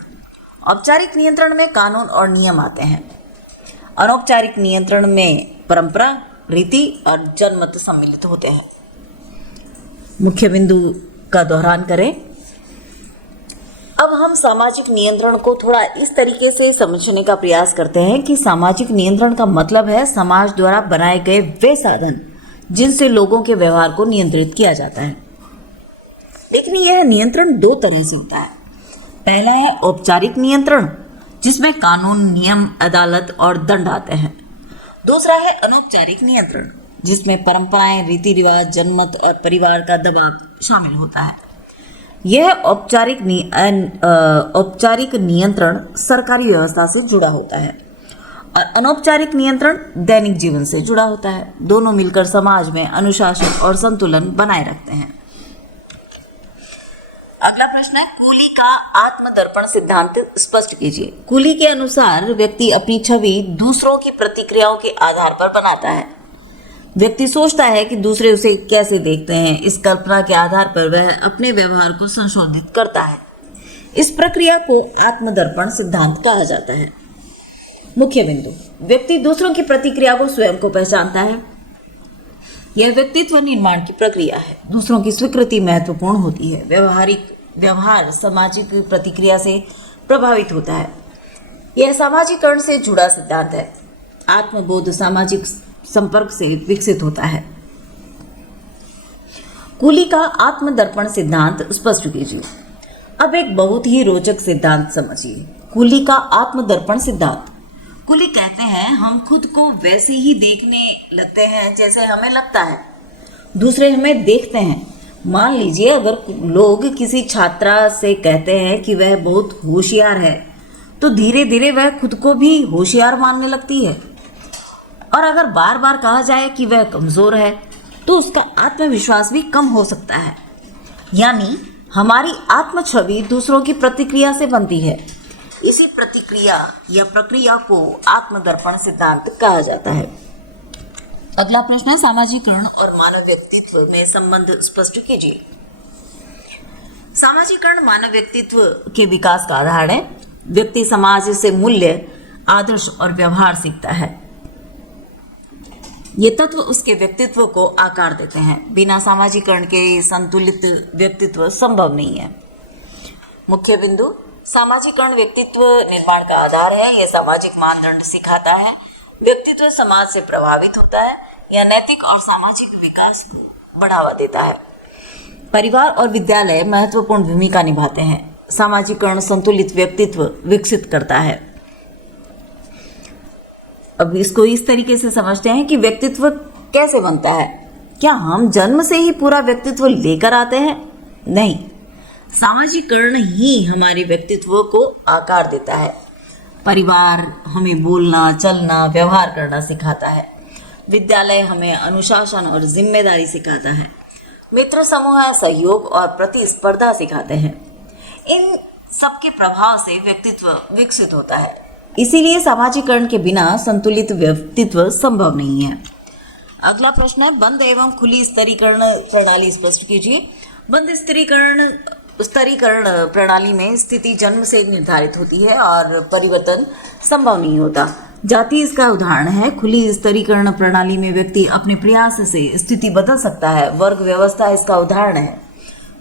औपचारिक नियंत्रण में कानून और नियम आते हैं। अनौपचारिक नियंत्रण में परंपरा, रीति और जनमत सम्मिलित होते हैं। मुख्य बिंदु का दोहरान करें। अब हम सामाजिक नियंत्रण को थोड़ा इस तरीके से समझने का प्रयास करते हैं कि सामाजिक नियंत्रण का मतलब है समाज द्वारा बनाए गए वे साधन जिनसे लोगों के व्यवहार को नियंत्रित किया जाता है। लेकिन यह नियंत्रण दो तरह से होता है। पहला है औपचारिक नियंत्रण, जिसमें कानून, नियम, अदालत और दंड आते हैं। दूसरा है अनौपचारिक नियंत्रण, जिसमें परंपराएं, रीति रिवाज, जनमत और परिवार का दबाव शामिल होता है। यह औपचारिक नियंत्रण सरकारी व्यवस्था से जुड़ा होता है और अनौपचारिक नियंत्रण दैनिक जीवन से जुड़ा होता है। दोनों मिलकर समाज में अनुशासन और संतुलन बनाए रखते हैं। अगला प्रश्न है, कूली का आत्मदर्पण सिद्धांत स्पष्ट कीजिए। कूली के अनुसार व्यक्ति अपनी छवि दूसरों की प्रतिक्रियाओं के आधार पर बनाता है। व्यक्ति सोचता है कि दूसरे उसे कैसे देखते हैं। इस कल्पना के आधार पर वह अपने व्यवहार को संशोधित करता है। इस प्रक्रिया को आत्मदर्पण सिद्धांत कहा जाता है। मुख्य बिंदु, व्यक्ति दूसरों की प्रतिक्रिया को स्वयं को पहचानता है। यह व्यक्तित्व निर्माण की प्रक्रिया है। दूसरों की स्वीकृति महत्वपूर्ण होती है। व्यवहार सामाजिक प्रतिक्रिया से प्रभावित होता है। यह सामाजिकरण से जुड़ा सिद्धांत है। आत्मबोध सामाजिक संपर्क से विकसित होता है। कूली का आत्मदर्पण सिद्धांत स्पष्ट कीजिए। अब एक बहुत ही रोचक सिद्धांत समझिए, कूली का आत्मदर्पण सिद्धांत। कूली कहते हैं हम खुद को वैसे ही देखने लगते हैं जैसे हमें लगता है दूसरे हमें देखते हैं। मान लीजिए अगर लोग किसी छात्रा से कहते हैं कि वह बहुत होशियार है तो धीरे धीरे वह खुद को भी होशियार मानने लगती है, और अगर बार बार कहा जाए कि वह कमज़ोर है तो उसका आत्मविश्वास भी कम हो सकता है। यानी हमारी आत्म छवि दूसरों की प्रतिक्रिया से बनती है। इसी प्रतिक्रिया या प्रक्रिया को आत्मदर्पण सिद्धांत कहा जाता है। अगला प्रश्न है, सामाजिकरण और मानव व्यक्तित्व में संबंध स्पष्ट कीजिए। सामाजिकरण मानव व्यक्तित्व के विकास का आधार है। व्यक्ति समाज से मूल्य, आदर्श और व्यवहार सीखता है। ये तत्व उसके व्यक्तित्व को आकार देते हैं। बिना सामाजिकरण के संतुलित व्यक्तित्व संभव नहीं है। मुख्य बिंदु, सामाजिकरण व्यक्तित्व निर्माण का आधार है। यह सामाजिक मानदंड सिखाता है। व्यक्तित्व समाज से प्रभावित होता है। यह नैतिक और सामाजिक विकास को बढ़ावा देता है। परिवार और विद्यालय महत्वपूर्ण भूमिका निभाते हैं। सामाजिकरण संतुलित व्यक्तित्व विकसित करता है। अब इसको इस तरीके से समझते हैं कि व्यक्तित्व कैसे बनता है। क्या हम जन्म से ही पूरा व्यक्तित्व लेकर आते हैं? नहीं, सामाजिकरण ही हमारे व्यक्तित्व को आकार देता है। परिवार हमें बोलना, चलना, व्यवहार करना सिखाता है। विद्यालय हमें अनुशासन और जिम्मेदारी सिखाता है। मित्र समूह सहयोग और प्रतिस्पर्धा सिखाते हैं। इन सबके प्रभाव से व्यक्तित्व विकसित होता है। इसीलिए सामाजिकरण के बिना संतुलित व्यक्तित्व संभव नहीं है। अगला प्रश्न है, बंद एवं खुली स्तरीकरण प्रणाली स्पष्ट कीजिए। बंद स्तरीकरण प्रणाली में स्थिति जन्म से निर्धारित होती है और परिवर्तन संभव नहीं होता। जाति इसका उदाहरण है। खुली स्तरीकरण प्रणाली में व्यक्ति अपने प्रयास से स्थिति बदल सकता है। वर्ग व्यवस्था इसका उदाहरण है।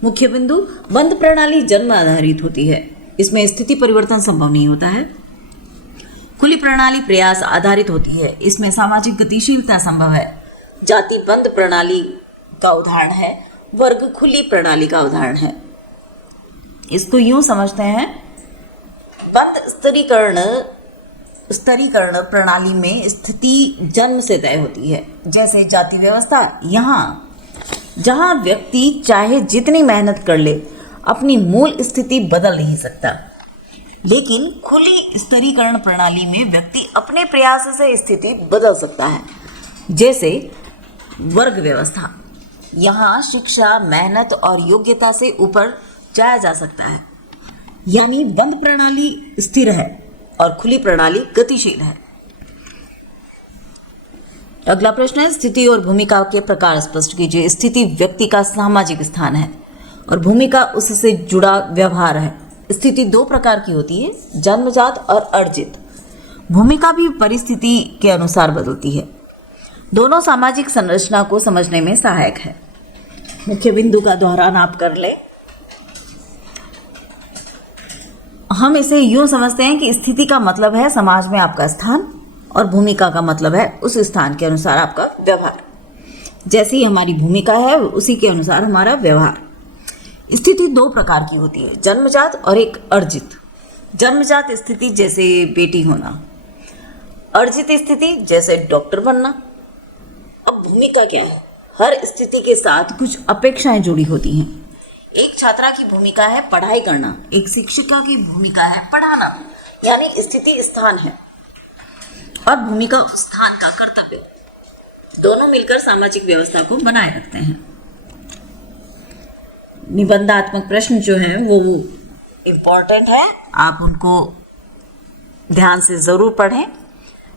मुख्य बिंदु, बंद प्रणाली जन्म आधारित होती है। इसमें स्थिति परिवर्तन संभव नहीं होता है। खुली प्रणाली प्रयास आधारित होती है। इसमें सामाजिक गतिशीलता संभव है। जाति बंद प्रणाली का उदाहरण है। वर्ग खुली प्रणाली का उदाहरण है। इसको यूं समझते हैं, बंद स्तरीकरण प्रणाली में स्थिति जन्म से तय होती है। जैसे जाति व्यवस्था, जहां व्यक्ति चाहे जितनी मेहनत कर ले अपनी मूल स्थिति बदल नहीं सकता। लेकिन खुली स्तरीकरण प्रणाली में व्यक्ति अपने प्रयास से स्थिति बदल सकता है। जैसे वर्ग व्यवस्था, यहाँ शिक्षा, मेहनत और योग्यता से ऊपर जाया जा सकता है। यानी बंद प्रणाली स्थिर है और खुली प्रणाली गतिशील है। अगला प्रश्न है, स्थिति और भूमिका के प्रकार स्पष्ट कीजिए। स्थिति व्यक्ति का सामाजिक स्थान है और भूमिका उससे जुड़ा व्यवहार है। स्थिति दो प्रकार की होती है, जन्मजात और अर्जित। भूमिका भी परिस्थिति के अनुसार बदलती है। दोनों सामाजिक संरचना को समझने में सहायक है। मुख्य बिंदु का दोहरान आप कर ले। हम इसे यूं समझते हैं कि स्थिति का मतलब है समाज में आपका स्थान और भूमिका का मतलब है उस स्थान के अनुसार आपका व्यवहार। जैसी हमारी भूमिका है उसी के अनुसार हमारा व्यवहार। स्थिति दो प्रकार की होती है, जन्मजात और एक अर्जित। जन्मजात स्थिति जैसे बेटी होना, अर्जित स्थिति जैसे डॉक्टर बनना। अब भूमिका क्या है? हर स्थिति के साथ कुछ अपेक्षाएं जुड़ी होती हैं। एक छात्रा की भूमिका है पढ़ाई करना, एक शिक्षिका की भूमिका है पढ़ाना। यानी स्थिति स्थान है और भूमिका उस स्थान का कर्तव्य। दोनों मिलकर सामाजिक व्यवस्था को बनाए रखते हैं। निबंधात्मक प्रश्न जो हैं वो इम्पोर्टेंट है, आप उनको ध्यान से जरूर पढ़ें।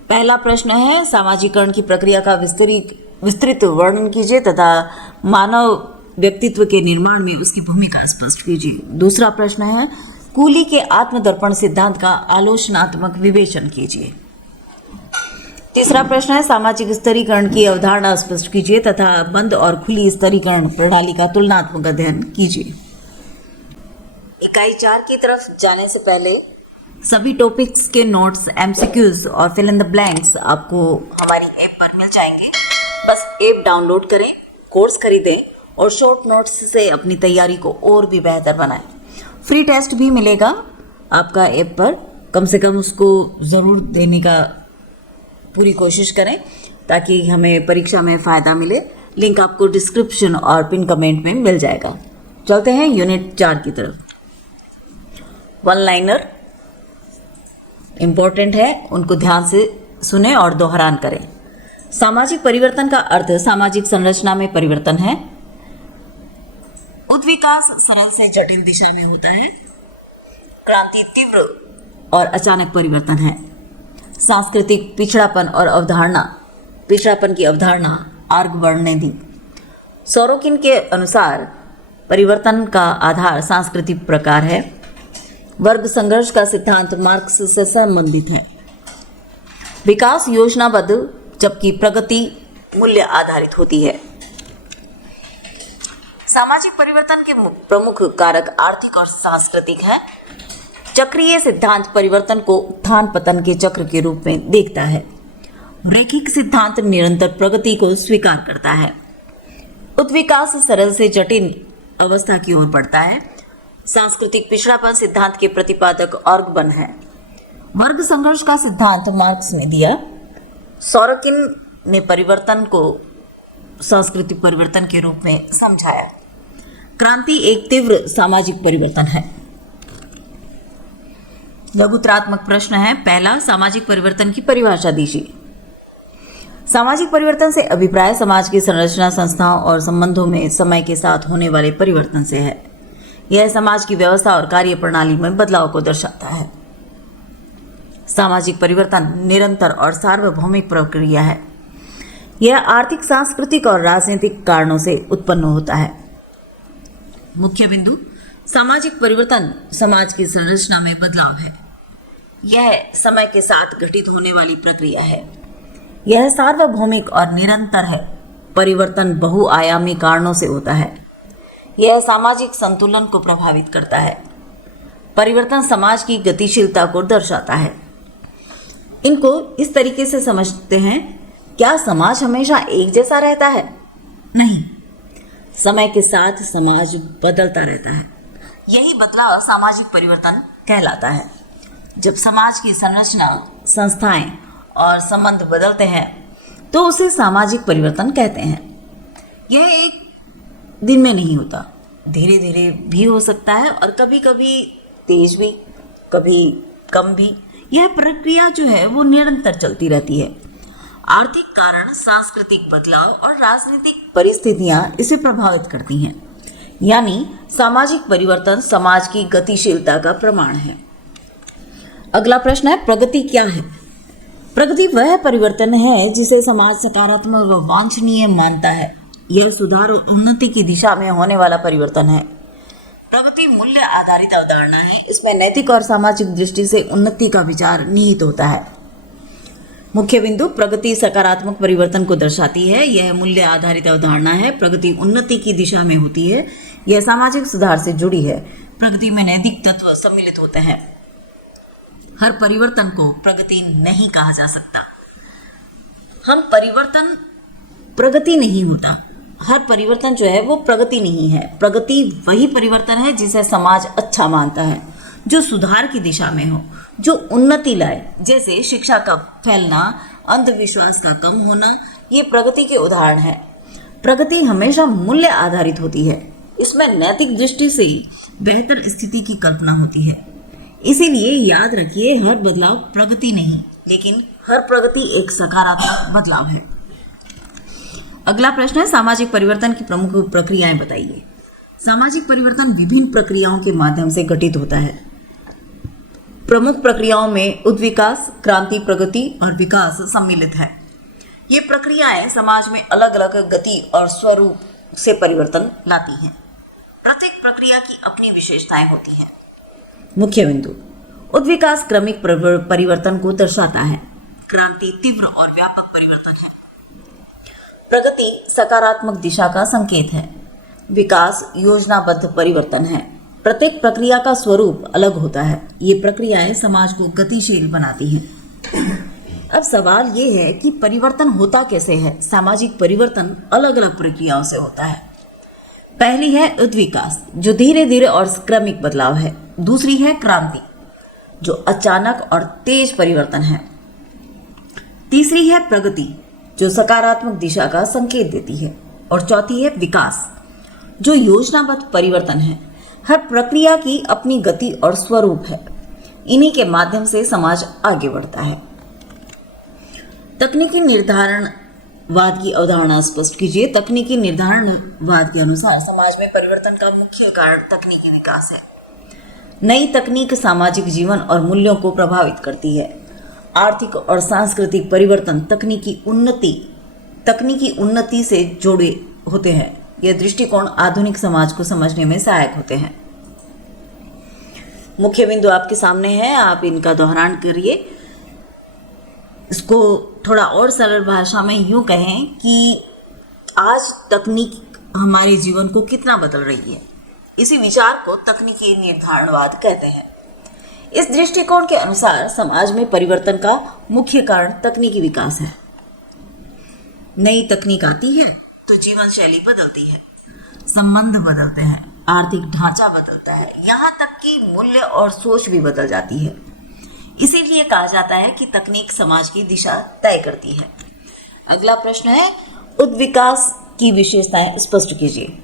पहला प्रश्न है, सामाजिकरण की प्रक्रिया का विस्तृत वर्णन कीजिए तथा मानव व्यक्तित्व के निर्माण में उसकी भूमिका स्पष्ट कीजिए। दूसरा प्रश्न है, कूली के आत्मदर्पण सिद्धांत का आलोचनात्मक विवेचन कीजिए। तीसरा प्रश्न है, सामाजिक स्तरीकरण की अवधारणा स्पष्ट कीजिए तथा बंद और खुली स्तरीकरण प्रणाली का तुलनात्मक अध्ययन कीजिए। इकाई 4 की तरफ जाने से पहले सभी टॉपिक्स के नोट्स, एमसीक्यूज और फिल इन द ब्लैंक्स आपको हमारी ऐप पर मिल जाएंगे। बस ऐप डाउनलोड करें, कोर्स खरीदें और शॉर्ट नोट्स से अपनी तैयारी को और भी बेहतर बनाएं। फ्री टेस्ट भी मिलेगा आपका ऐप पर, कम से कम उसको ज़रूर देने का पूरी कोशिश करें ताकि हमें परीक्षा में फ़ायदा मिले। लिंक आपको डिस्क्रिप्शन और पिन कमेंट में मिल जाएगा। चलते हैं यूनिट 4 की तरफ। वन लाइनर इम्पोर्टेंट है, उनको ध्यान से सुने और दोहरान करें। सामाजिक परिवर्तन का अर्थ सामाजिक संरचना में परिवर्तन है। उत्विकास सरल से जटिल दिशा में होता है। क्रांति तीव्र और अचानक परिवर्तन है। सांस्कृतिक पिछड़ापन की अवधारणा आर्ग बढ़ने दी। सोरोकिन के अनुसार परिवर्तन का आधार सांस्कृतिक प्रकार है। वर्ग संघर्ष का सिद्धांत मार्क्स से संबंधित है। विकास योजनाबद्ध जबकि प्रगति मूल्य आधारित होती है। सामाजिक परिवर्तन के प्रमुख कारक आर्थिक और सांस्कृतिक है। चक्रीय सिद्धांत परिवर्तन को उत्थान पतन के चक्र के रूप में देखता है। रैखिक सिद्धांत निरंतर प्रगति को स्वीकार करता है। उत्विकास सरल से जटिल अवस्था की ओर बढ़ता है। सांस्कृतिक पिछड़ापन सिद्धांत के प्रतिपादक ऑर्गबन है। वर्ग संघर्ष का सिद्धांत मार्क्स ने दिया। सोरोकिन ने परिवर्तन को सांस्कृतिक परिवर्तन के रूप में समझाया। क्रांति एक तीव्र सामाजिक परिवर्तन है। लघुत्रात्मक प्रश्न है। पहला, सामाजिक परिवर्तन की परिभाषा दीजिए। सामाजिक परिवर्तन से अभिप्राय समाज की संरचना, संस्थाओं और संबंधों में समय के साथ होने वाले परिवर्तन से है। यह समाज की व्यवस्था और कार्य प्रणाली में बदलाव को दर्शाता है। सामाजिक परिवर्तन निरंतर और सार्वभौमिक प्रक्रिया है। यह आर्थिक, सांस्कृतिक और राजनीतिक कारणों से उत्पन्न होता है। मुख्य बिंदु, सामाजिक परिवर्तन समाज की संरचना में बदलाव है। यह समय के साथ घटित होने वाली प्रक्रिया है। यह सार्वभौमिक और निरंतर है। परिवर्तन बहुआयामी कारणों से होता है। यह सामाजिक संतुलन को प्रभावित करता है। परिवर्तन समाज की गतिशीलता को दर्शाता है। इनको इस तरीके से समझते हैं, क्या समाज हमेशा एक जैसा रहता है? नहीं, समय के साथ समाज बदलता रहता है। यही बदलाव सामाजिक परिवर्तन कहलाता है। जब समाज की संरचना, संस्थाएं और संबंध बदलते हैं तो उसे सामाजिक परिवर्तन कहते हैं। यह एक दिन में नहीं होता, धीरे धीरे भी हो सकता है और कभी कभी तेज भी, कभी कम भी। यह प्रक्रिया जो है वो निरंतर चलती रहती है। आर्थिक कारण, सांस्कृतिक बदलाव और राजनीतिक परिस्थितियां इसे प्रभावित करती हैं। यानी सामाजिक परिवर्तन समाज की गतिशीलता का प्रमाण है। अगला प्रश्न है, प्रगति क्या है? प्रगति वह परिवर्तन है जिसे समाज सकारात्मक व वांछनीय मानता है। यह सुधार और उन्नति की दिशा में होने वाला परिवर्तन है। प्रगति मूल्य आधारित अवधारणा है। इसमें नैतिक और सामाजिक दृष्टि से उन्नति का विचार निहित होता है। मुख्य बिंदु, प्रगति सकारात्मक परिवर्तन को दर्शाती है। यह मूल्य आधारित अवधारणा है। प्रगति उन्नति की दिशा में होती है। यह सामाजिक सुधार से जुड़ी है। प्रगति में नैतिक तत्व सम्मिलित होते हैं। हर परिवर्तन को प्रगति नहीं कहा जा सकता। प्रगति नहीं होता। हर परिवर्तन जो है वो प्रगति नहीं है। प्रगति वही परिवर्तन है जिसे समाज अच्छा मानता है, जो सुधार की दिशा में हो, जो उन्नति लाए। जैसे शिक्षा का फैलना, अंधविश्वास का कम होना, ये प्रगति के उदाहरण है। प्रगति हमेशा मूल्य आधारित होती है। इसमें नैतिक दृष्टि से बेहतर स्थिति की कल्पना होती है। इसीलिए याद रखिए, हर बदलाव प्रगति नहीं, लेकिन हर प्रगति एक सकारात्मक बदलाव है। अगला प्रश्न है, सामाजिक परिवर्तन की प्रमुख प्रक्रियाएं बताइए। सामाजिक परिवर्तन विभिन्न प्रक्रियाओं के माध्यम से घटित होता है। प्रमुख प्रक्रियाओं में उद्विकास, क्रांति, प्रगति और विकास सम्मिलित है। ये प्रक्रियाएं समाज में अलग अलग गति और स्वरूप से परिवर्तन लाती हैं। प्रत्येक प्रक्रिया की अपनी विशेषताएं होती हैं। मुख्य बिंदु, उद्विकास क्रमिक परिवर्तन को दर्शाता है। क्रांति तीव्र और व्यापक परिवर्तन है। प्रगति सकारात्मक दिशा का संकेत है। विकास योजनाबद्ध परिवर्तन है। प्रत्येक प्रक्रिया का स्वरूप अलग होता है। ये प्रक्रियाएं समाज को गतिशील बनाती हैं। अब सवाल ये है कि परिवर्तन होता कैसे है। सामाजिक परिवर्तन अलग अलग प्रक्रियाओं से होता है। पहली है उद्विकास, जो धीरे धीरे और क्रमिक बदलाव है। दूसरी है क्रांति, जो अचानक और तेज परिवर्तन है। तीसरी है प्रगति, जो सकारात्मक दिशा का संकेत देती है। और चौथी है विकास, जो योजनाबद्ध परिवर्तन है। हर प्रक्रिया की अपनी गति और स्वरूप है। इन्हीं के माध्यम से समाज आगे बढ़ता है। तकनीकी निर्धारणवाद की अवधारणा स्पष्ट कीजिए। तकनीकी निर्धारणवाद के अनुसार समाज में परिवर्तन का मुख्य कारण तकनीकी विकास है। नई तकनीक सामाजिक जीवन और मूल्यों को प्रभावित करती है। आर्थिक और सांस्कृतिक परिवर्तन तकनीकी उन्नति से जुड़े होते हैं। यह दृष्टिकोण आधुनिक समाज को समझने में सहायक होते हैं। मुख्य बिंदु आपके सामने है, आप इनका दोहरान करिए। इसको थोड़ा और सरल भाषा में यूं कहें कि आज तकनीक हमारे जीवन को कितना बदल रही है। इसी विचार को तकनीकी निर्धारणवाद कहते हैं। इस दृष्टिकोण के अनुसार समाज में परिवर्तन का मुख्य कारण तकनीकी विकास है। नई तकनीक आती है तो जीवन शैली बदलती है, संबंध बदलते हैं, आर्थिक ढांचा बदलता है, यहाँ तक कि मूल्य और सोच भी बदल जाती है। इसीलिए कहा जाता है कि तकनीक समाज की दिशा तय करती है। अगला प्रश्न है, उद्विकास की विशेषताएं स्पष्ट कीजिए।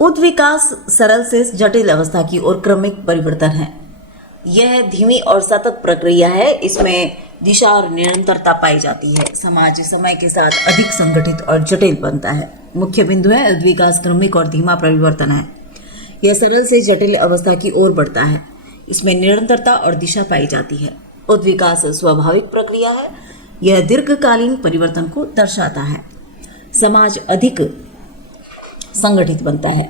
उद्विकास सरल से जटिल अवस्था की ओर क्रमिक परिवर्तन है। यह धीमी और सतत प्रक्रिया है। इसमें दिशा और निरंतरता पाई जाती है। समाज समय के साथ अधिक संगठित और जटिल बनता है। मुख्य बिंदु है, उद्विकास क्रमिक और धीमा परिवर्तन है। यह सरल से जटिल अवस्था की ओर बढ़ता है। इसमें निरंतरता और दिशा पाई जाती है। उद्विकास स्वाभाविक प्रक्रिया है। यह दीर्घकालीन परिवर्तन को दर्शाता है। समाज अधिक संगठित बनता है।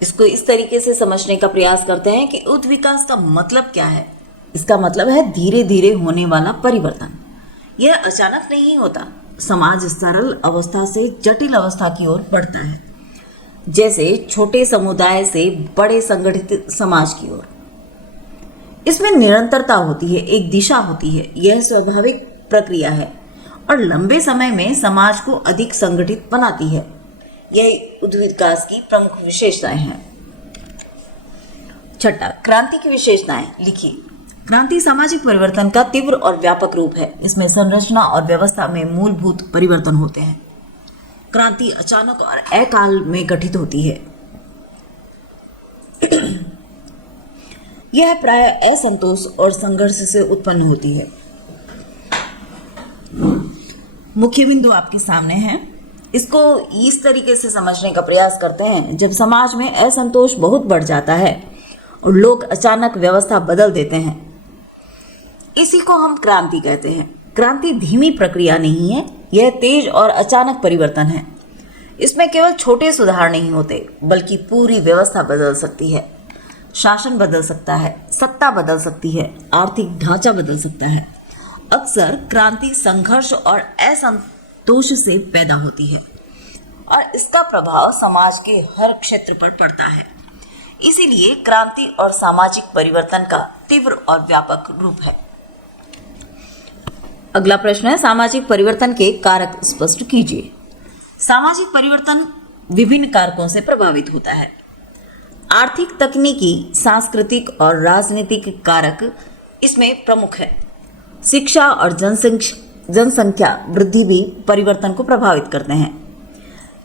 इसको इस तरीके से समझने का प्रयास करते हैं कि उद्विकास का मतलब क्या है। इसका मतलब है धीरे धीरे होने वाला परिवर्तन। यह अचानक नहीं होता। समाज सरल अवस्था से जटिल अवस्था की ओर बढ़ता है, जैसे छोटे समुदाय से बड़े संगठित समाज की ओर। इसमें निरंतरता होती है, एक दिशा होती है। यह स्वाभाविक प्रक्रिया है और लंबे समय में समाज को अधिक संगठित बनाती है। यह उद्विकास की प्रमुख विशेषताएं हैं। छठा, क्रांति की विशेषताएं लिखिए। क्रांति सामाजिक परिवर्तन का तीव्र और व्यापक रूप है। इसमें संरचना और व्यवस्था में मूलभूत परिवर्तन होते हैं। क्रांति अचानक और अकाल में घटित होती है। यह प्राय असंतोष और संघर्ष से उत्पन्न होती है। मुख्य बिंदु आपके सामने है। इसको इस तरीके से समझने का प्रयास करते हैं, जब समाज में असंतोष बहुत बढ़ जाता है और लोग अचानक व्यवस्था बदल देते हैं, इसी को हम क्रांति कहते हैं। क्रांति धीमी प्रक्रिया नहीं है, यह तेज और अचानक परिवर्तन है। इसमें केवल छोटे सुधार नहीं होते, बल्कि पूरी व्यवस्था बदल सकती है। शासन बदल सकता है, सत्ता बदल सकती है, आर्थिक ढांचा बदल सकता है। अक्सर क्रांति संघर्ष और असंतोष से पैदा होती है और इसका प्रभाव समाज के हर क्षेत्र पर पड़ता है। इसीलिए क्रांति और सामाजिक परिवर्तन का तीव्र और व्यापक रूप है। अगला प्रश्न है, सामाजिक परिवर्तन के कारक स्पष्ट कीजिए। सामाजिक परिवर्तन विभिन्न कारकों से प्रभावित होता है। आर्थिक, तकनीकी, सांस्कृतिक और राजनीतिक कारक इसमें प्रमुख है। शिक्षा और जनसंख्या वृद्धि भी परिवर्तन को प्रभावित करते हैं।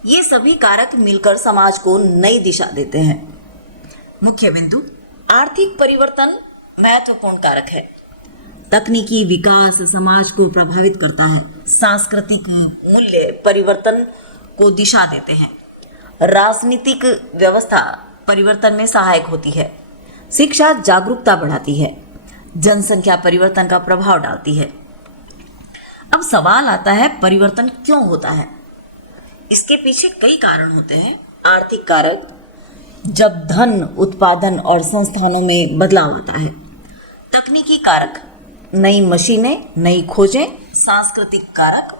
ये सभी कारक मिलकर समाज को नई दिशा देते हैं। मुख्य बिंदु, आर्थिक परिवर्तन महत्वपूर्ण कारक है। तकनीकी विकास समाज को प्रभावित करता है। सांस्कृतिक मूल्य परिवर्तन को दिशा देते हैं। राजनीतिक व्यवस्था परिवर्तन में सहायक होती है। शिक्षा जागरूकता बढ़ाती है। जनसंख्या परिवर्तन का प्रभाव डालती है। अब सवाल आता है, परिवर्तन क्यों होता है? इसके पीछे कई कारण होते हैं। आर्थिक कारक, जब धन, उत्पादन और संस्थानों में बदलाव आता है। तकनीकी कारक, नई मशीनें, नई खोजें। सांस्कृतिक कारक,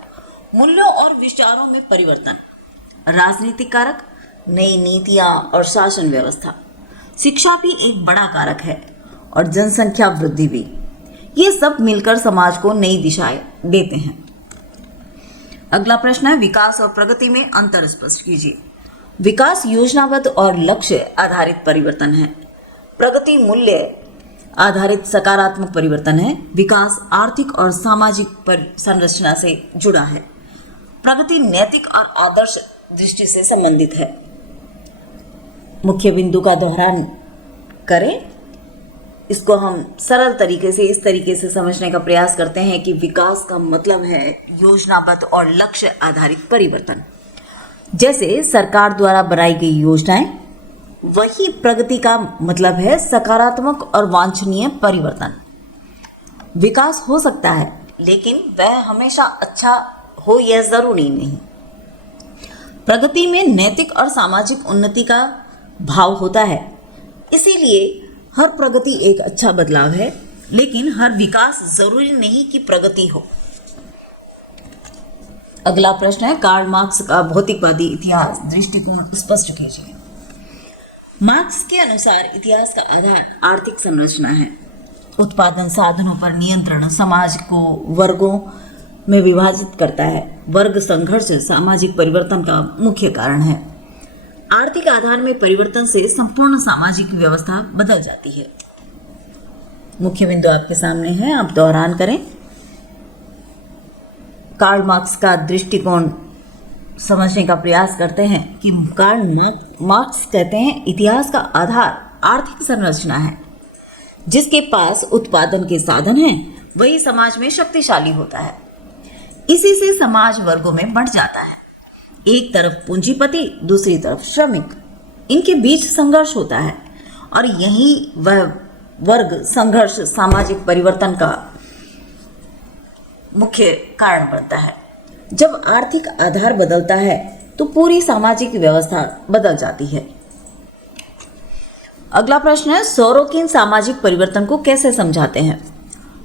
मूल्यों और विचारों में परिवर्तन। राजनीतिक कारक, नई नीतियां और शासन व्यवस्था। शिक्षा भी एक बड़ा कारक है और जनसंख्या वृद्धि भी। ये सब मिलकर समाज को नई दिशाएं देते हैं। अगला प्रश्न है, विकास और प्रगति में अंतर स्पष्ट कीजिए। विकास योजनाबद्ध और लक्ष्य आधारित परिवर्तन है। प्रगति मूल्य आधारित सकारात्मक परिवर्तन है। विकास आर्थिक और सामाजिक संरचना से जुड़ा है। प्रगति नैतिक और आदर्श दृष्टि से संबंधित है। मुख्य बिंदु का दोहरान करें। इसको हम सरल तरीके से इस तरीके से समझने का प्रयास करते हैं कि विकास का मतलब है योजनाबद्ध और लक्ष्य आधारित परिवर्तन। जैसे सरकार द्वारा बनाई गई योजनाएं, वही प्रगति का मतलब है सकारात्मक और वांछनीय परिवर्तन। विकास हो सकता है लेकिन वह हमेशा अच्छा हो यह जरूरी नहीं। प्रगति में नैतिक और सामाजिक उन्नति का भाव होता है। इसीलिए हर प्रगति एक अच्छा बदलाव है, लेकिन हर विकास जरूरी नहीं कि प्रगति हो। अगला प्रश्न है, कार्ल मार्क्स का भौतिकवादी इतिहास दृष्टिकोण स्पष्ट कीजिए। मार्क्स के अनुसार इतिहास का आधार आर्थिक संरचना है। उत्पादन साधनों पर नियंत्रण समाज को वर्गों में विभाजित करता है। वर्ग संघर्ष सामाजिक परिवर्तन का मुख्य कारण है। आर्थिक आधार में परिवर्तन से संपूर्ण सामाजिक व्यवस्था बदल जाती है। मुख्य बिंदु आपके सामने है, आप दोहरान करें। कार्ल मार्क्स का दृष्टिकोण समझने का प्रयास करते हैं कि कार्ल मार्क्स कहते हैं इतिहास का आधार आर्थिक संरचना है। जिसके पास उत्पादन के साधन हैं वही समाज में शक्तिशाली होता है। इसी से समाज वर्गों में बढ़ जाता है। एक तरफ पूंजीपति, दूसरी तरफ श्रमिक, इनके बीच संघर्ष होता है और यही वह वर्ग संघर्ष सामाजिक परिवर्तन का मुख्य कारण बनता है। जब आर्थिक आधार बदलता है तो पूरी सामाजिक व्यवस्था बदल जाती है। अगला प्रश्न है, सोरोकिन सामाजिक परिवर्तन को कैसे समझाते हैं?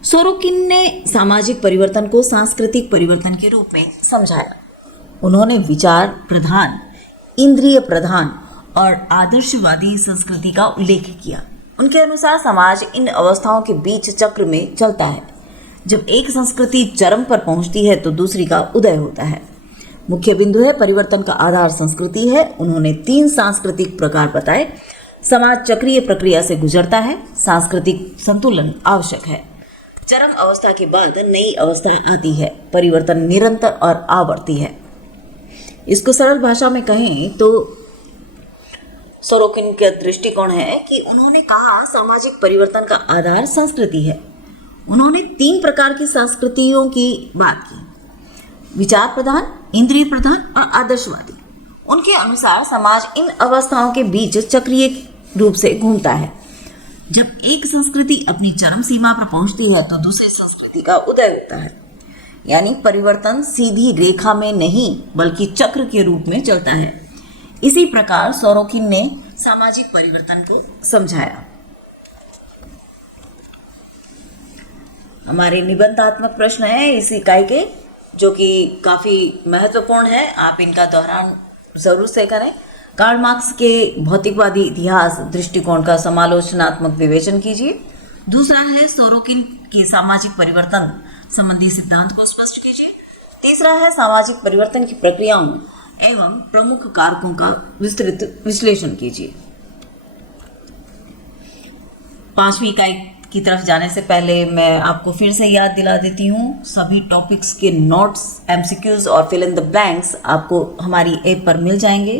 सोरोकिन ने सामाजिक परिवर्तन को सांस्कृतिक परिवर्तन के रूप में समझाया। उन्होंने विचार प्रधान, इंद्रिय प्रधान और आदर्शवादी संस्कृति का उल्लेख किया। उनके अनुसार समाज इन अवस्थाओं के बीच चक्र में चलता है। जब एक संस्कृति चरम पर पहुंचती है तो दूसरी का उदय होता है। मुख्य बिंदु है परिवर्तन का आधार संस्कृति है। उन्होंने 3 सांस्कृतिक प्रकार बताए। समाज चक्रीय प्रक्रिया से गुजरता है। सांस्कृतिक संतुलन आवश्यक है। चरम अवस्था के बाद नई अवस्था आती है। परिवर्तन निरंतर और आवर्ती है। इसको सरल भाषा में कहें तो सोरोकिन का दृष्टिकोण है कि उन्होंने कहा सामाजिक परिवर्तन का आधार संस्कृति है। उन्होंने 3 प्रकार की संस्कृतियों की बात की, विचार प्रधान, इंद्रिय प्रधान और आदर्शवादी। उनके अनुसार समाज इन अवस्थाओं के बीच चक्रीय रूप से घूमता है। जब एक संस्कृति अपनी चरम सीमा पर पहुंचती है तो दूसरी संस्कृति का उदय होता है। यानी परिवर्तन सीधी रेखा में नहीं बल्कि चक्र के रूप में चलता है। इसी प्रकार सोरोकिन ने सामाजिक परिवर्तन को समझाया। हमारे निबंधात्मक प्रश्न है इस इकाई के, जो कि काफ़ी महत्वपूर्ण है। आप इनका दोहरान जरूर से करें। कार्ल मार्क्स के भौतिकवादी इतिहास दृष्टिकोण का समालोचनात्मक विवेचन कीजिए। दूसरा है सोरोकिन के सामाजिक परिवर्तन संबंधी सिद्धांत को स्पष्ट कीजिए। तीसरा है सामाजिक परिवर्तन की प्रक्रियाओं एवं प्रमुख कारकों का विस्तृत विश्लेषण कीजिए। 5वीं इकाई की तरफ जाने से पहले मैं आपको फिर से याद दिला देती हूँ, सभी टॉपिक्स के नोट्स, एमसीक्यूज और फिल इन द ब्लैंक्स आपको हमारी ऐप पर मिल जाएंगे।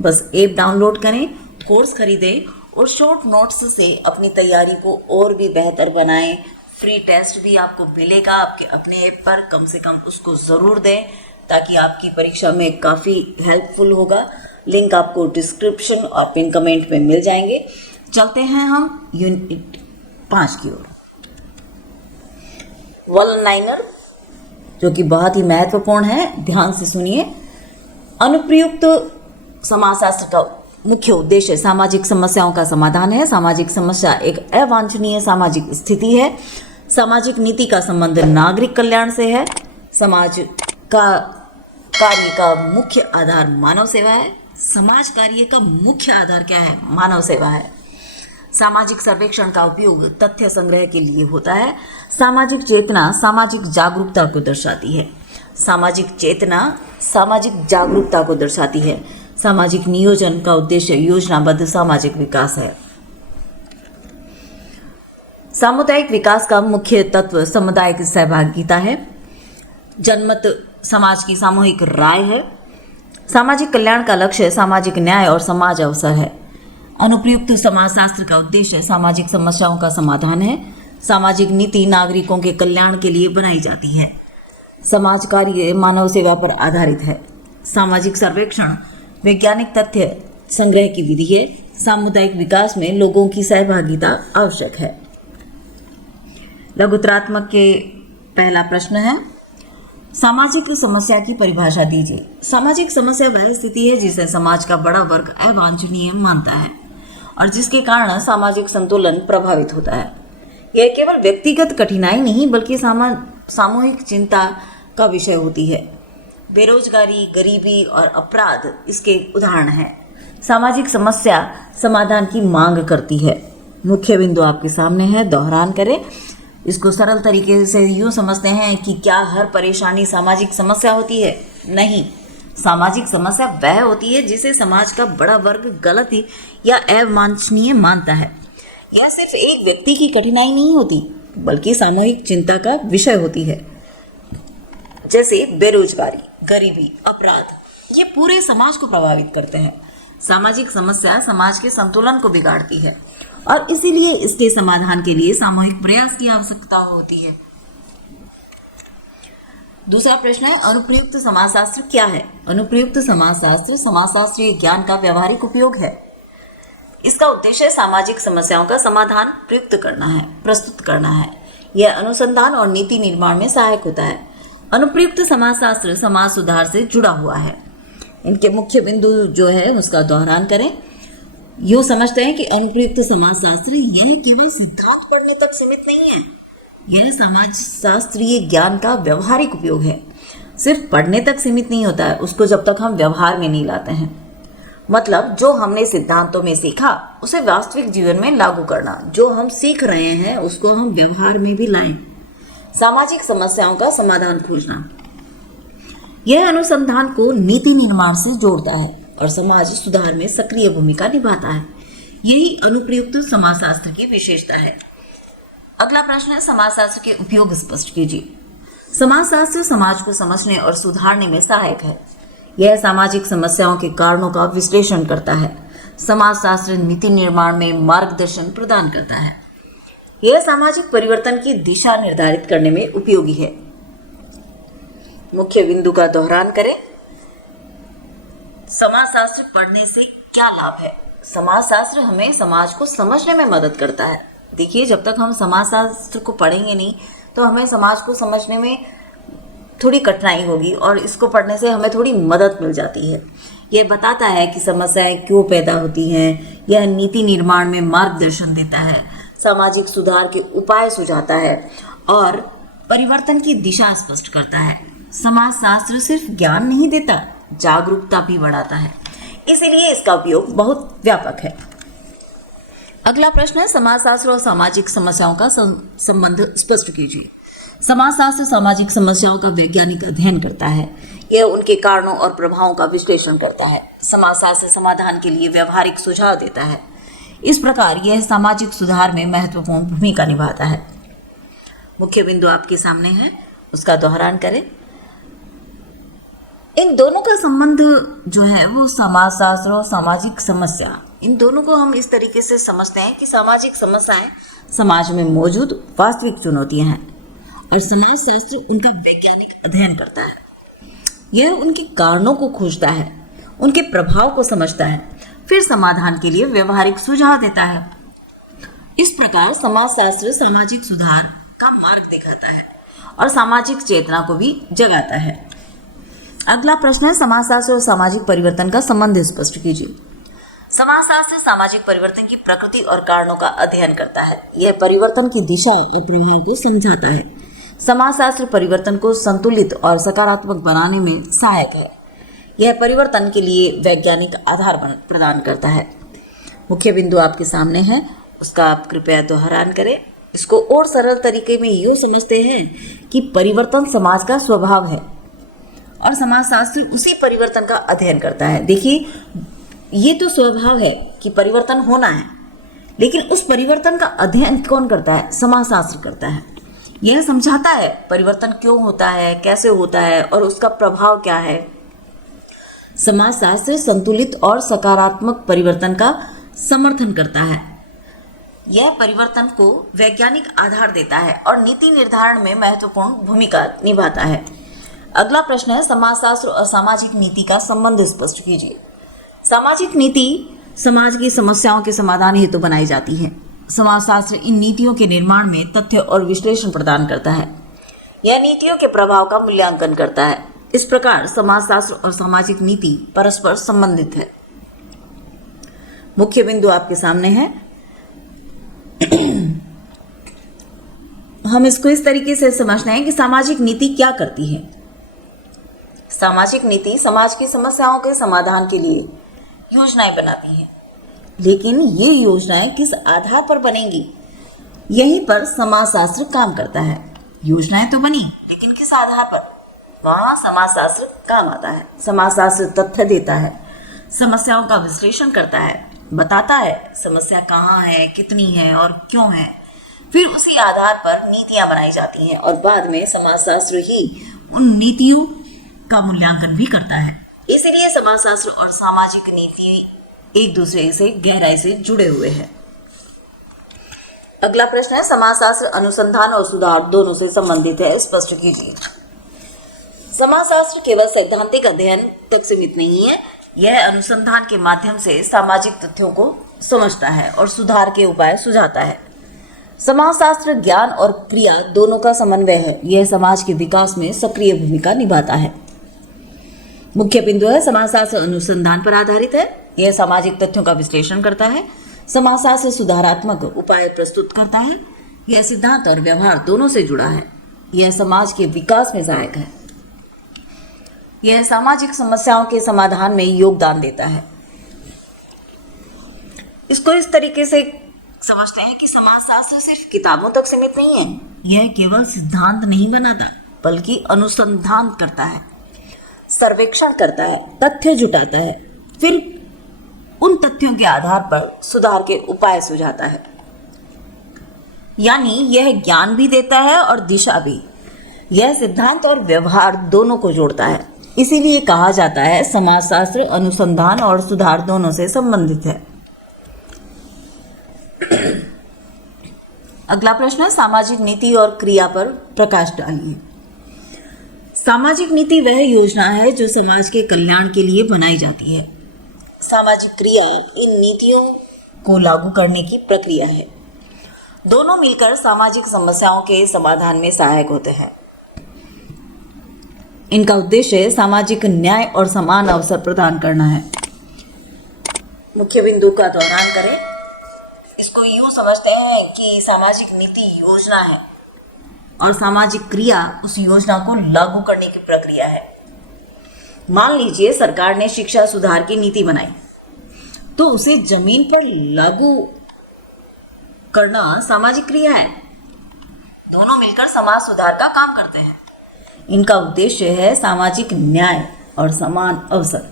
बस ऐप डाउनलोड करें, कोर्स खरीदें और शॉर्ट नोट्स से अपनी तैयारी को और भी बेहतर बनाएं। फ्री टेस्ट भी आपको मिलेगा आपके अपने ऐप पर, कम से कम उसको ज़रूर दें ताकि आपकी परीक्षा में काफ़ी हेल्पफुल होगा। लिंक आपको डिस्क्रिप्शन और पिन कमेंट में मिल जाएंगे। चलते हैं हम यूनिट 5 की ओर। वन लाइनर जो कि बहुत ही महत्वपूर्ण है, ध्यान से सुनिए। अनुप्रयुक्त समाजशास्त्र का मुख्य उद्देश्य सामाजिक समस्याओं का समाधान है। सामाजिक समस्या एक अवांछनीय सामाजिक स्थिति है। सामाजिक नीति का संबंध नागरिक कल्याण से है। समाज का कार्य का मुख्य आधार मानव सेवा है। समाज कार्य का मुख्य आधार क्या है? मानव सेवा है। सामाजिक सर्वेक्षण का उपयोग तथ्य संग्रह के लिए होता है। सामाजिक चेतना सामाजिक जागरूकता को दर्शाती है। सामाजिक चेतना सामाजिक जागरूकता को दर्शाती है। सामाजिक नियोजन का उद्देश्य योजनाबद्ध सामाजिक विकास है। सामुदायिक विकास का मुख्य तत्व सामुदायिक सहभागिता है। जनमत समाज की सामूहिक राय है। सामाजिक कल्याण का लक्ष्य सामाजिक न्याय और समाज अवसर है। अनुप्रयुक्त समाजशास्त्र का उद्देश्य सामाजिक समस्याओं का समाधान है। सामाजिक नीति नागरिकों के कल्याण के लिए बनाई जाती है। समाज कार्य मानव सेवा पर आधारित है। सामाजिक सर्वेक्षण वैज्ञानिक तथ्य संग्रह की विधि है। सामुदायिक विकास में लोगों की सहभागिता आवश्यक है। लघुतरात्मक के पहला प्रश्न है, सामाजिक समस्या की परिभाषा दीजिए। सामाजिक समस्या वह स्थिति है जिसे समाज का बड़ा वर्ग अवांछनीय मानता है और जिसके कारण सामाजिक संतुलन प्रभावित होता है। यह केवल व्यक्तिगत कठिनाई नहीं बल्कि सामूहिक चिंता का विषय होती है। बेरोजगारी, गरीबी और अपराध इसके उदाहरण हैं। सामाजिक समस्या समाधान की मांग करती है। मुख्य बिंदु आपके सामने है, दोहरान करें। इसको सरल तरीके से यूँ समझते हैं कि क्या हर परेशानी सामाजिक समस्या होती है? नहीं, सामाजिक समस्या वह होती है जिसे समाज का बड़ा वर्ग गलत या अवांछनीय मानता है। यह सिर्फ एक व्यक्ति की कठिनाई नहीं होती बल्कि सामूहिक चिंता का विषय होती है। जैसे बेरोजगारी, गरीबी, अपराध, ये पूरे समाज को प्रभावित करते हैं। सामाजिक समस्या समाज के संतुलन को बिगाड़ती है और इसीलिए इसके समाधान के लिए सामूहिक प्रयास की आवश्यकता होती है। दूसरा प्रश्न है, अनुप्रयुक्त समाजशास्त्र क्या है? अनुप्रयुक्त समाजशास्त्र समाजशास्त्रीय ज्ञान का व्यवहारिक उपयोग है। इसका उद्देश्य सामाजिक समस्याओं का समाधान प्रस्तुत करना है। यह अनुसंधान और नीति निर्माण में सहायक होता है। अनुप्रयुक्त समाजशास्त्र समाज सुधार से जुड़ा हुआ है। इनके मुख्य बिंदु जो है उसका दोहरान करें। यूँ समझते हैं कि अनुप्रयुक्त समाजशास्त्र यह केवल सिद्धांत पढ़ने तक सीमित नहीं है। यह समाजशास्त्रीय ज्ञान का व्यवहारिक उपयोग है। सिर्फ पढ़ने तक सीमित नहीं होता है उसको जब तक हम व्यवहार में नहीं लाते हैं। मतलब जो हमने सिद्धांतों में सीखा उसे वास्तविक जीवन में लागू करना। जो हम सीख रहे हैं उसको हम व्यवहार में भी लाएं। सामाजिक समस्याओं का समाधान खोजना, यह अनुसंधान को नीति निर्माण से जोड़ता है और समाज सुधार में सक्रिय भूमिका निभाता है। यही अनुप्रयुक्त समाजशास्त्र की विशेषता है। अगला प्रश्न है, समाजशास्त्र के उपयोग स्पष्ट कीजिए। समाजशास्त्र समाज को समझने और सुधारने में सहायक है। यह सामाजिक समस्याओं के कारणों का विश्लेषण करता है। समाजशास्त्र नीति निर्माण में मार्गदर्शन प्रदान करता है। यह सामाजिक परिवर्तन की दिशा निर्धारित करने में उपयोगी है। मुख्य बिंदु का दोहरान करें। समाजशास्त्र पढ़ने से क्या लाभ है? समाजशास्त्र हमें समाज को समझने में मदद करता है। देखिए, जब तक हम समाजशास्त्र को पढ़ेंगे नहीं तो हमें समाज को समझने में थोड़ी कठिनाई होगी और इसको पढ़ने से हमें थोड़ी मदद मिल जाती है। यह बताता है कि समस्याएं क्यों पैदा होती हैं। यह नीति निर्माण में मार्गदर्शन देता है, सामाजिक सुधार के उपाय सुझाता है और परिवर्तन की दिशा स्पष्ट करता है। समाजशास्त्र सिर्फ ज्ञान नहीं देता, जागरूकता भी बढ़ाता है। इसीलिए इसका उपयोग बहुत व्यापक है। अगला प्रश्न है, समाजशास्त्र और सामाजिक समस्याओं का संबंध स्पष्ट कीजिए। समाजशास्त्र सामाजिक समस्याओं का वैज्ञानिक अध्ययन करता है। यह उनके कारणों और प्रभावों का विश्लेषण करता है। समाजशास्त्र समाधान के लिए व्यवहारिक सुझाव देता है। इस प्रकार यह सामाजिक सुधार में महत्वपूर्ण भूमिका निभाता है। मुख्य बिंदु आपके सामने है, उसका दोहरान करें। इन दोनों का संबंध जो है वो समाजशास्त्र और सामाजिक समस्या, इन दोनों को हम इस तरीके से समझते हैं कि सामाजिक समस्याएं समाज में मौजूद वास्तविक चुनौतियां हैं और समाजशास्त्र उनका वैज्ञानिक अध्ययन करता है। यह उनके कारणों को खोजता है, उनके प्रभाव को समझता है, फिर समाधान के लिए व्यवहारिक सुझाव देता है। इस प्रकार समाजशास्त्र सामाजिक सुधार का मार्ग दिखाता है और सामाजिक चेतना को भी जगाता है। अगला प्रश्न है, समाजशास्त्र और सामाजिक परिवर्तन का संबंध स्पष्ट कीजिए। समाजशास्त्र सामाजिक परिवर्तन की प्रकृति और कारणों का अध्ययन करता है। यह परिवर्तन की दिशा और प्रभाव को समझाता है। समाजशास्त्र परिवर्तन को संतुलित और सकारात्मक बनाने में सहायक है। यह परिवर्तन के लिए वैज्ञानिक आधार प्रदान करता है। मुख्य बिंदु आपके सामने है, उसका आप कृपया दोहरान करें। इसको और सरल तरीके में यूँ समझते हैं कि परिवर्तन समाज का स्वभाव है और समाजशास्त्री उसी परिवर्तन का अध्ययन करता है। देखिए, ये तो स्वभाव है कि परिवर्तन होना है, लेकिन उस परिवर्तन का अध्ययन कौन करता है? समाजशास्त्र करता है। यह समझाता है परिवर्तन क्यों होता है, कैसे होता है और उसका प्रभाव क्या है। समाजशास्त्र संतुलित और सकारात्मक परिवर्तन का समर्थन करता है। यह परिवर्तन को वैज्ञानिक आधार देता है और नीति निर्धारण में महत्वपूर्ण भूमिका निभाता है। अगला प्रश्न है, समाजशास्त्र और सामाजिक नीति का संबंध स्पष्ट कीजिए। सामाजिक नीति समाज की समस्याओं के समाधान हेतु बनाई जाती है। समाजशास्त्र इन नीतियों के निर्माण में तथ्य और विश्लेषण प्रदान करता है। यह नीतियों के प्रभाव का मूल्यांकन करता है। इस प्रकार समाजशास्त्र और सामाजिक नीति परस्पर संबंधित है। मुख्य बिंदु आपके सामने है। हम इसको इस तरीके से समझना है कि सामाजिक नीति क्या करती है। सामाजिक नीति समाज की समस्याओं के समाधान के लिए योजनाएं बनाती है, लेकिन ये योजनाएं किस आधार पर बनेंगी, यहीं पर समाजशास्त्र काम करता है। योजनाएं तो बनी, लेकिन किस आधार पर, वहां समाजशास्त्र काम आता है। समाजशास्त्र तथ्य देता है, समस्याओं का विश्लेषण करता है, बताता है समस्या कहाँ है, कितनी है और क्यों है। फिर उसी आधार पर नीतियां बनाई जाती हैं और बाद में समाजशास्त्र ही उन नीतियों का मूल्यांकन भी करता है। इसलिए समाजशास्त्र और सामाजिक नीति एक दूसरे से गहराई से जुड़े हुए हैं। अगला प्रश्न है, समाजशास्त्र अनुसंधान और सुधार दोनों से संबंधित है, स्पष्ट कीजिए। समाजशास्त्र केवल सैद्धांतिक अध्ययन तक सीमित नहीं है, यह अनुसंधान के माध्यम से सामाजिक तथ्यों को समझता है और सुधार के उपाय सुझाता है। समाजशास्त्र ज्ञान और क्रिया दोनों का समन्वय है। यह समाज के विकास में सक्रिय भूमिका निभाता है। मुख्य बिंदु है, समाजशास्त्र अनुसंधान पर आधारित है। यह सामाजिक तथ्यों का विश्लेषण करता है। समाजशास्त्र सुधारात्मक उपाय प्रस्तुत करता है। यह सिद्धांत और व्यवहार दोनों से जुड़ा है। यह समाज के विकास में सहायक है। यह सामाजिक समस्याओं के समाधान में योगदान देता है। इसको इस तरीके से समझते हैं कि समाजशास्त्र सिर्फ किताबों तक सीमित नहीं है। यह केवल सिद्धांत नहीं बनाता, बल्कि अनुसंधान करता है, सर्वेक्षण करता है, तथ्य जुटाता है, फिर उन तथ्यों के आधार पर सुधार के उपाय सुझाता है। यानी यह ज्ञान भी देता है और दिशा भी। यह सिद्धांत और व्यवहार दोनों को जोड़ता है। इसीलिए कहा जाता है समाजशास्त्र अनुसंधान और सुधार दोनों से संबंधित है। अगला प्रश्न है, सामाजिक नीति और क्रिया पर प्रकाश डालिए। सामाजिक नीति वह योजना है जो समाज के कल्याण के लिए बनाई जाती है। सामाजिक क्रिया इन नीतियों को लागू करने की प्रक्रिया है। दोनों मिलकर सामाजिक समस्याओं के समाधान में सहायक होते हैं। इनका उद्देश्य सामाजिक न्याय और समान अवसर प्रदान करना है। मुख्य बिंदु का दोहरान करें। इसको यूं समझते हैं कि सामाजिक नीति योजना है और सामाजिक क्रिया उस योजना को लागू करने की प्रक्रिया है। मान लीजिए सरकार ने शिक्षा सुधार की नीति बनाई, तो उसे जमीन पर लागू करना सामाजिक क्रिया है। दोनों मिलकर समाज सुधार का काम करते हैं। इनका उद्देश्य है सामाजिक न्याय और समान अवसर।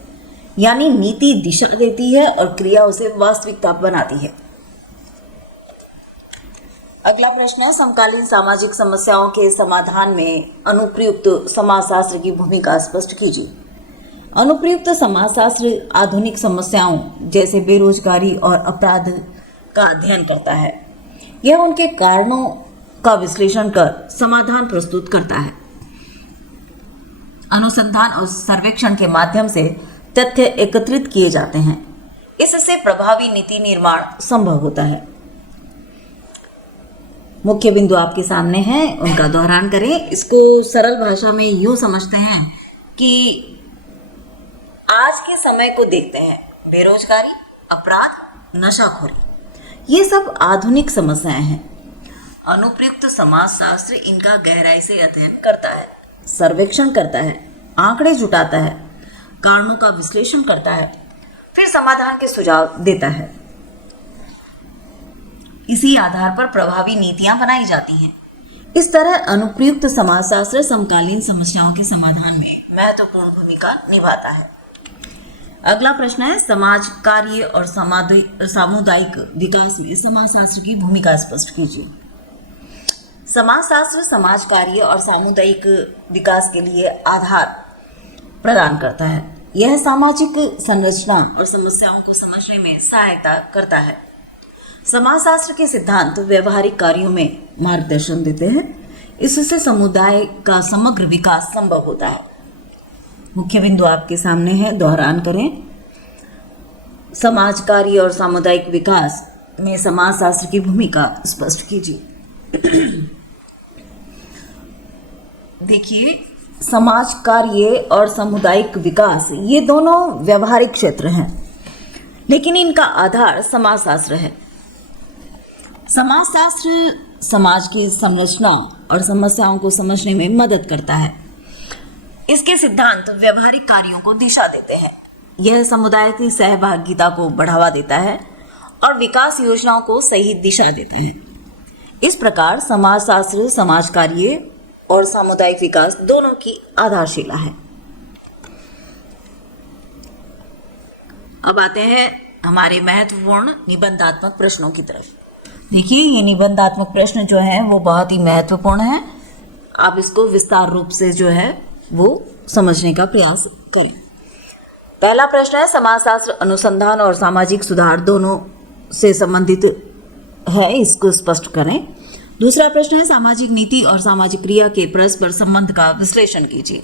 यानी नीति दिशा देती है और क्रिया उसे वास्तविकता बनाती है। अगला प्रश्न है, समकालीन सामाजिक समस्याओं के समाधान में अनुप्रयुक्त समाजशास्त्र की भूमिका स्पष्ट कीजिए। अनुप्रयुक्त समाजशास्त्र आधुनिक समस्याओं जैसे बेरोजगारी और अपराध का अध्ययन करता है। यह उनके कारणों का विश्लेषण कर समाधान प्रस्तुत करता है। अनुसंधान और सर्वेक्षण के माध्यम से तथ्य एकत्रित किए जाते हैं। इससे प्रभावी नीति निर्माण संभव होता है। मुख्य बिंदु आपके सामने हैं, उनका दोहरान करें। इसको सरल भाषा में यूँ समझते हैं कि आज के समय को देखते हैं, बेरोजगारी, अपराध, नशाखोरी, ये सब आधुनिक समस्याएं हैं। अनुप्रयुक्त समाजशास्त्र इनका गहराई से अध्ययन करता है, सर्वेक्षण करता है, आंकड़े जुटाता है, कारणों का विश्लेषण करता है, फिर समाधान के सुझाव देता है। इसी आधार पर प्रभावी नीतियां बनाई जाती हैं। इस तरह अनुप्रयुक्त समाजशास्त्र समकालीन समस्याओं के समाधान में महत्वपूर्ण भूमिका निभाता है। अगला प्रश्न है, समाज कार्य और सामुदायिक विकास में समाजशास्त्र की भूमिका स्पष्ट कीजिए। समाजशास्त्र समाज कार्य और सामुदायिक विकास के लिए आधार प्रदान करता है। यह सामाजिक संरचना और समस्याओं को समझने में सहायता करता है। समाजशास्त्र के सिद्धांत व्यवहारिक कार्यों में मार्गदर्शन देते हैं। इससे समुदाय का समग्र विकास संभव होता है। मुख्य बिंदु आपके सामने है, दोहरान करें। समाज कार्य और सामुदायिक विकास में समाजशास्त्र की भूमिका स्पष्ट कीजिए। देखिए, समाज कार्य और सामुदायिक विकास ये दोनों व्यवहारिक क्षेत्र हैं, लेकिन इनका आधार समाजशास्त्र है। समाजशास्त्र समाज की संरचना और समस्याओं को समझने में मदद करता है। इसके सिद्धांत व्यवहारिक कार्यों को दिशा देते हैं। यह समुदाय की सहभागिता को बढ़ावा देता है और विकास योजनाओं को सही दिशा देता है। इस प्रकार समाजशास्त्र समाज कार्य और सामुदायिक विकास दोनों की आधारशिला है। अब आते हैं हमारे महत्वपूर्ण निबंधात्मक प्रश्नों की तरफ। देखिए, ये निबंधात्मक प्रश्न जो है वो बहुत ही महत्वपूर्ण है। आप इसको विस्तार रूप से जो है वो समझने का प्रयास करें। पहला प्रश्न है, समाजशास्त्र अनुसंधान और सामाजिक सुधार दोनों से संबंधित है, इसको स्पष्ट करें। दूसरा प्रश्न है, सामाजिक नीति और सामाजिक क्रिया के परस्पर संबंध का विश्लेषण कीजिए।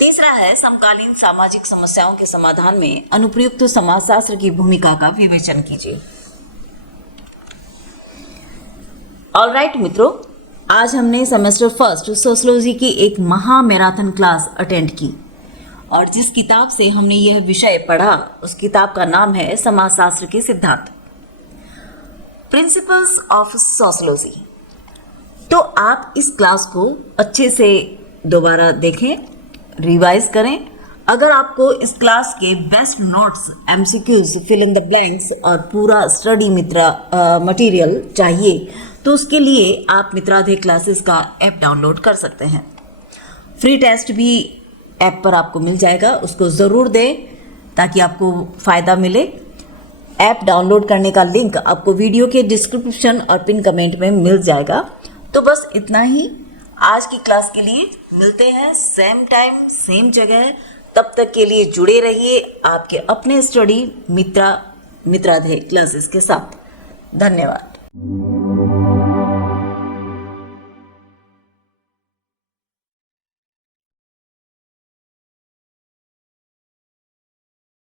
तीसरा है, समकालीन सामाजिक समस्याओं के समाधान में अनुप्रयुक्त समाजशास्त्र की भूमिका का विवेचन कीजिए। ऑलराइट मित्रों, आज हमने सेमेस्टर फर्स्ट सोशियोलॉजी की एक महा मैराथन क्लास अटेंड की और जिस किताब से हमने यह विषय पढ़ा उस किताब का नाम है समाजशास्त्र के सिद्धांत, प्रिंसिपल्स ऑफ सोशियोलॉजी। तो आप इस क्लास को अच्छे से दोबारा देखें, रिवाइज करें। अगर आपको इस क्लास के best notes, MCQs, fill in the blanks और पूरा स्टडी मित्रा मटेरियल चाहिए तो उसके लिए आप मित्राधे क्लासेस का ऐप डाउनलोड कर सकते हैं। फ्री टेस्ट भी ऐप पर आपको मिल जाएगा, उसको ज़रूर दें ताकि आपको फ़ायदा मिले। ऐप डाउनलोड करने का लिंक आपको वीडियो के डिस्क्रिप्शन और पिन कमेंट में मिल जाएगा। तो बस इतना ही आज की क्लास के लिए। मिलते हैं सेम टाइम सेम जगह। तब तक के लिए जुड़े रहिए आपके अपने स्टडी मित्राधे क्लासेस के साथ। धन्यवाद।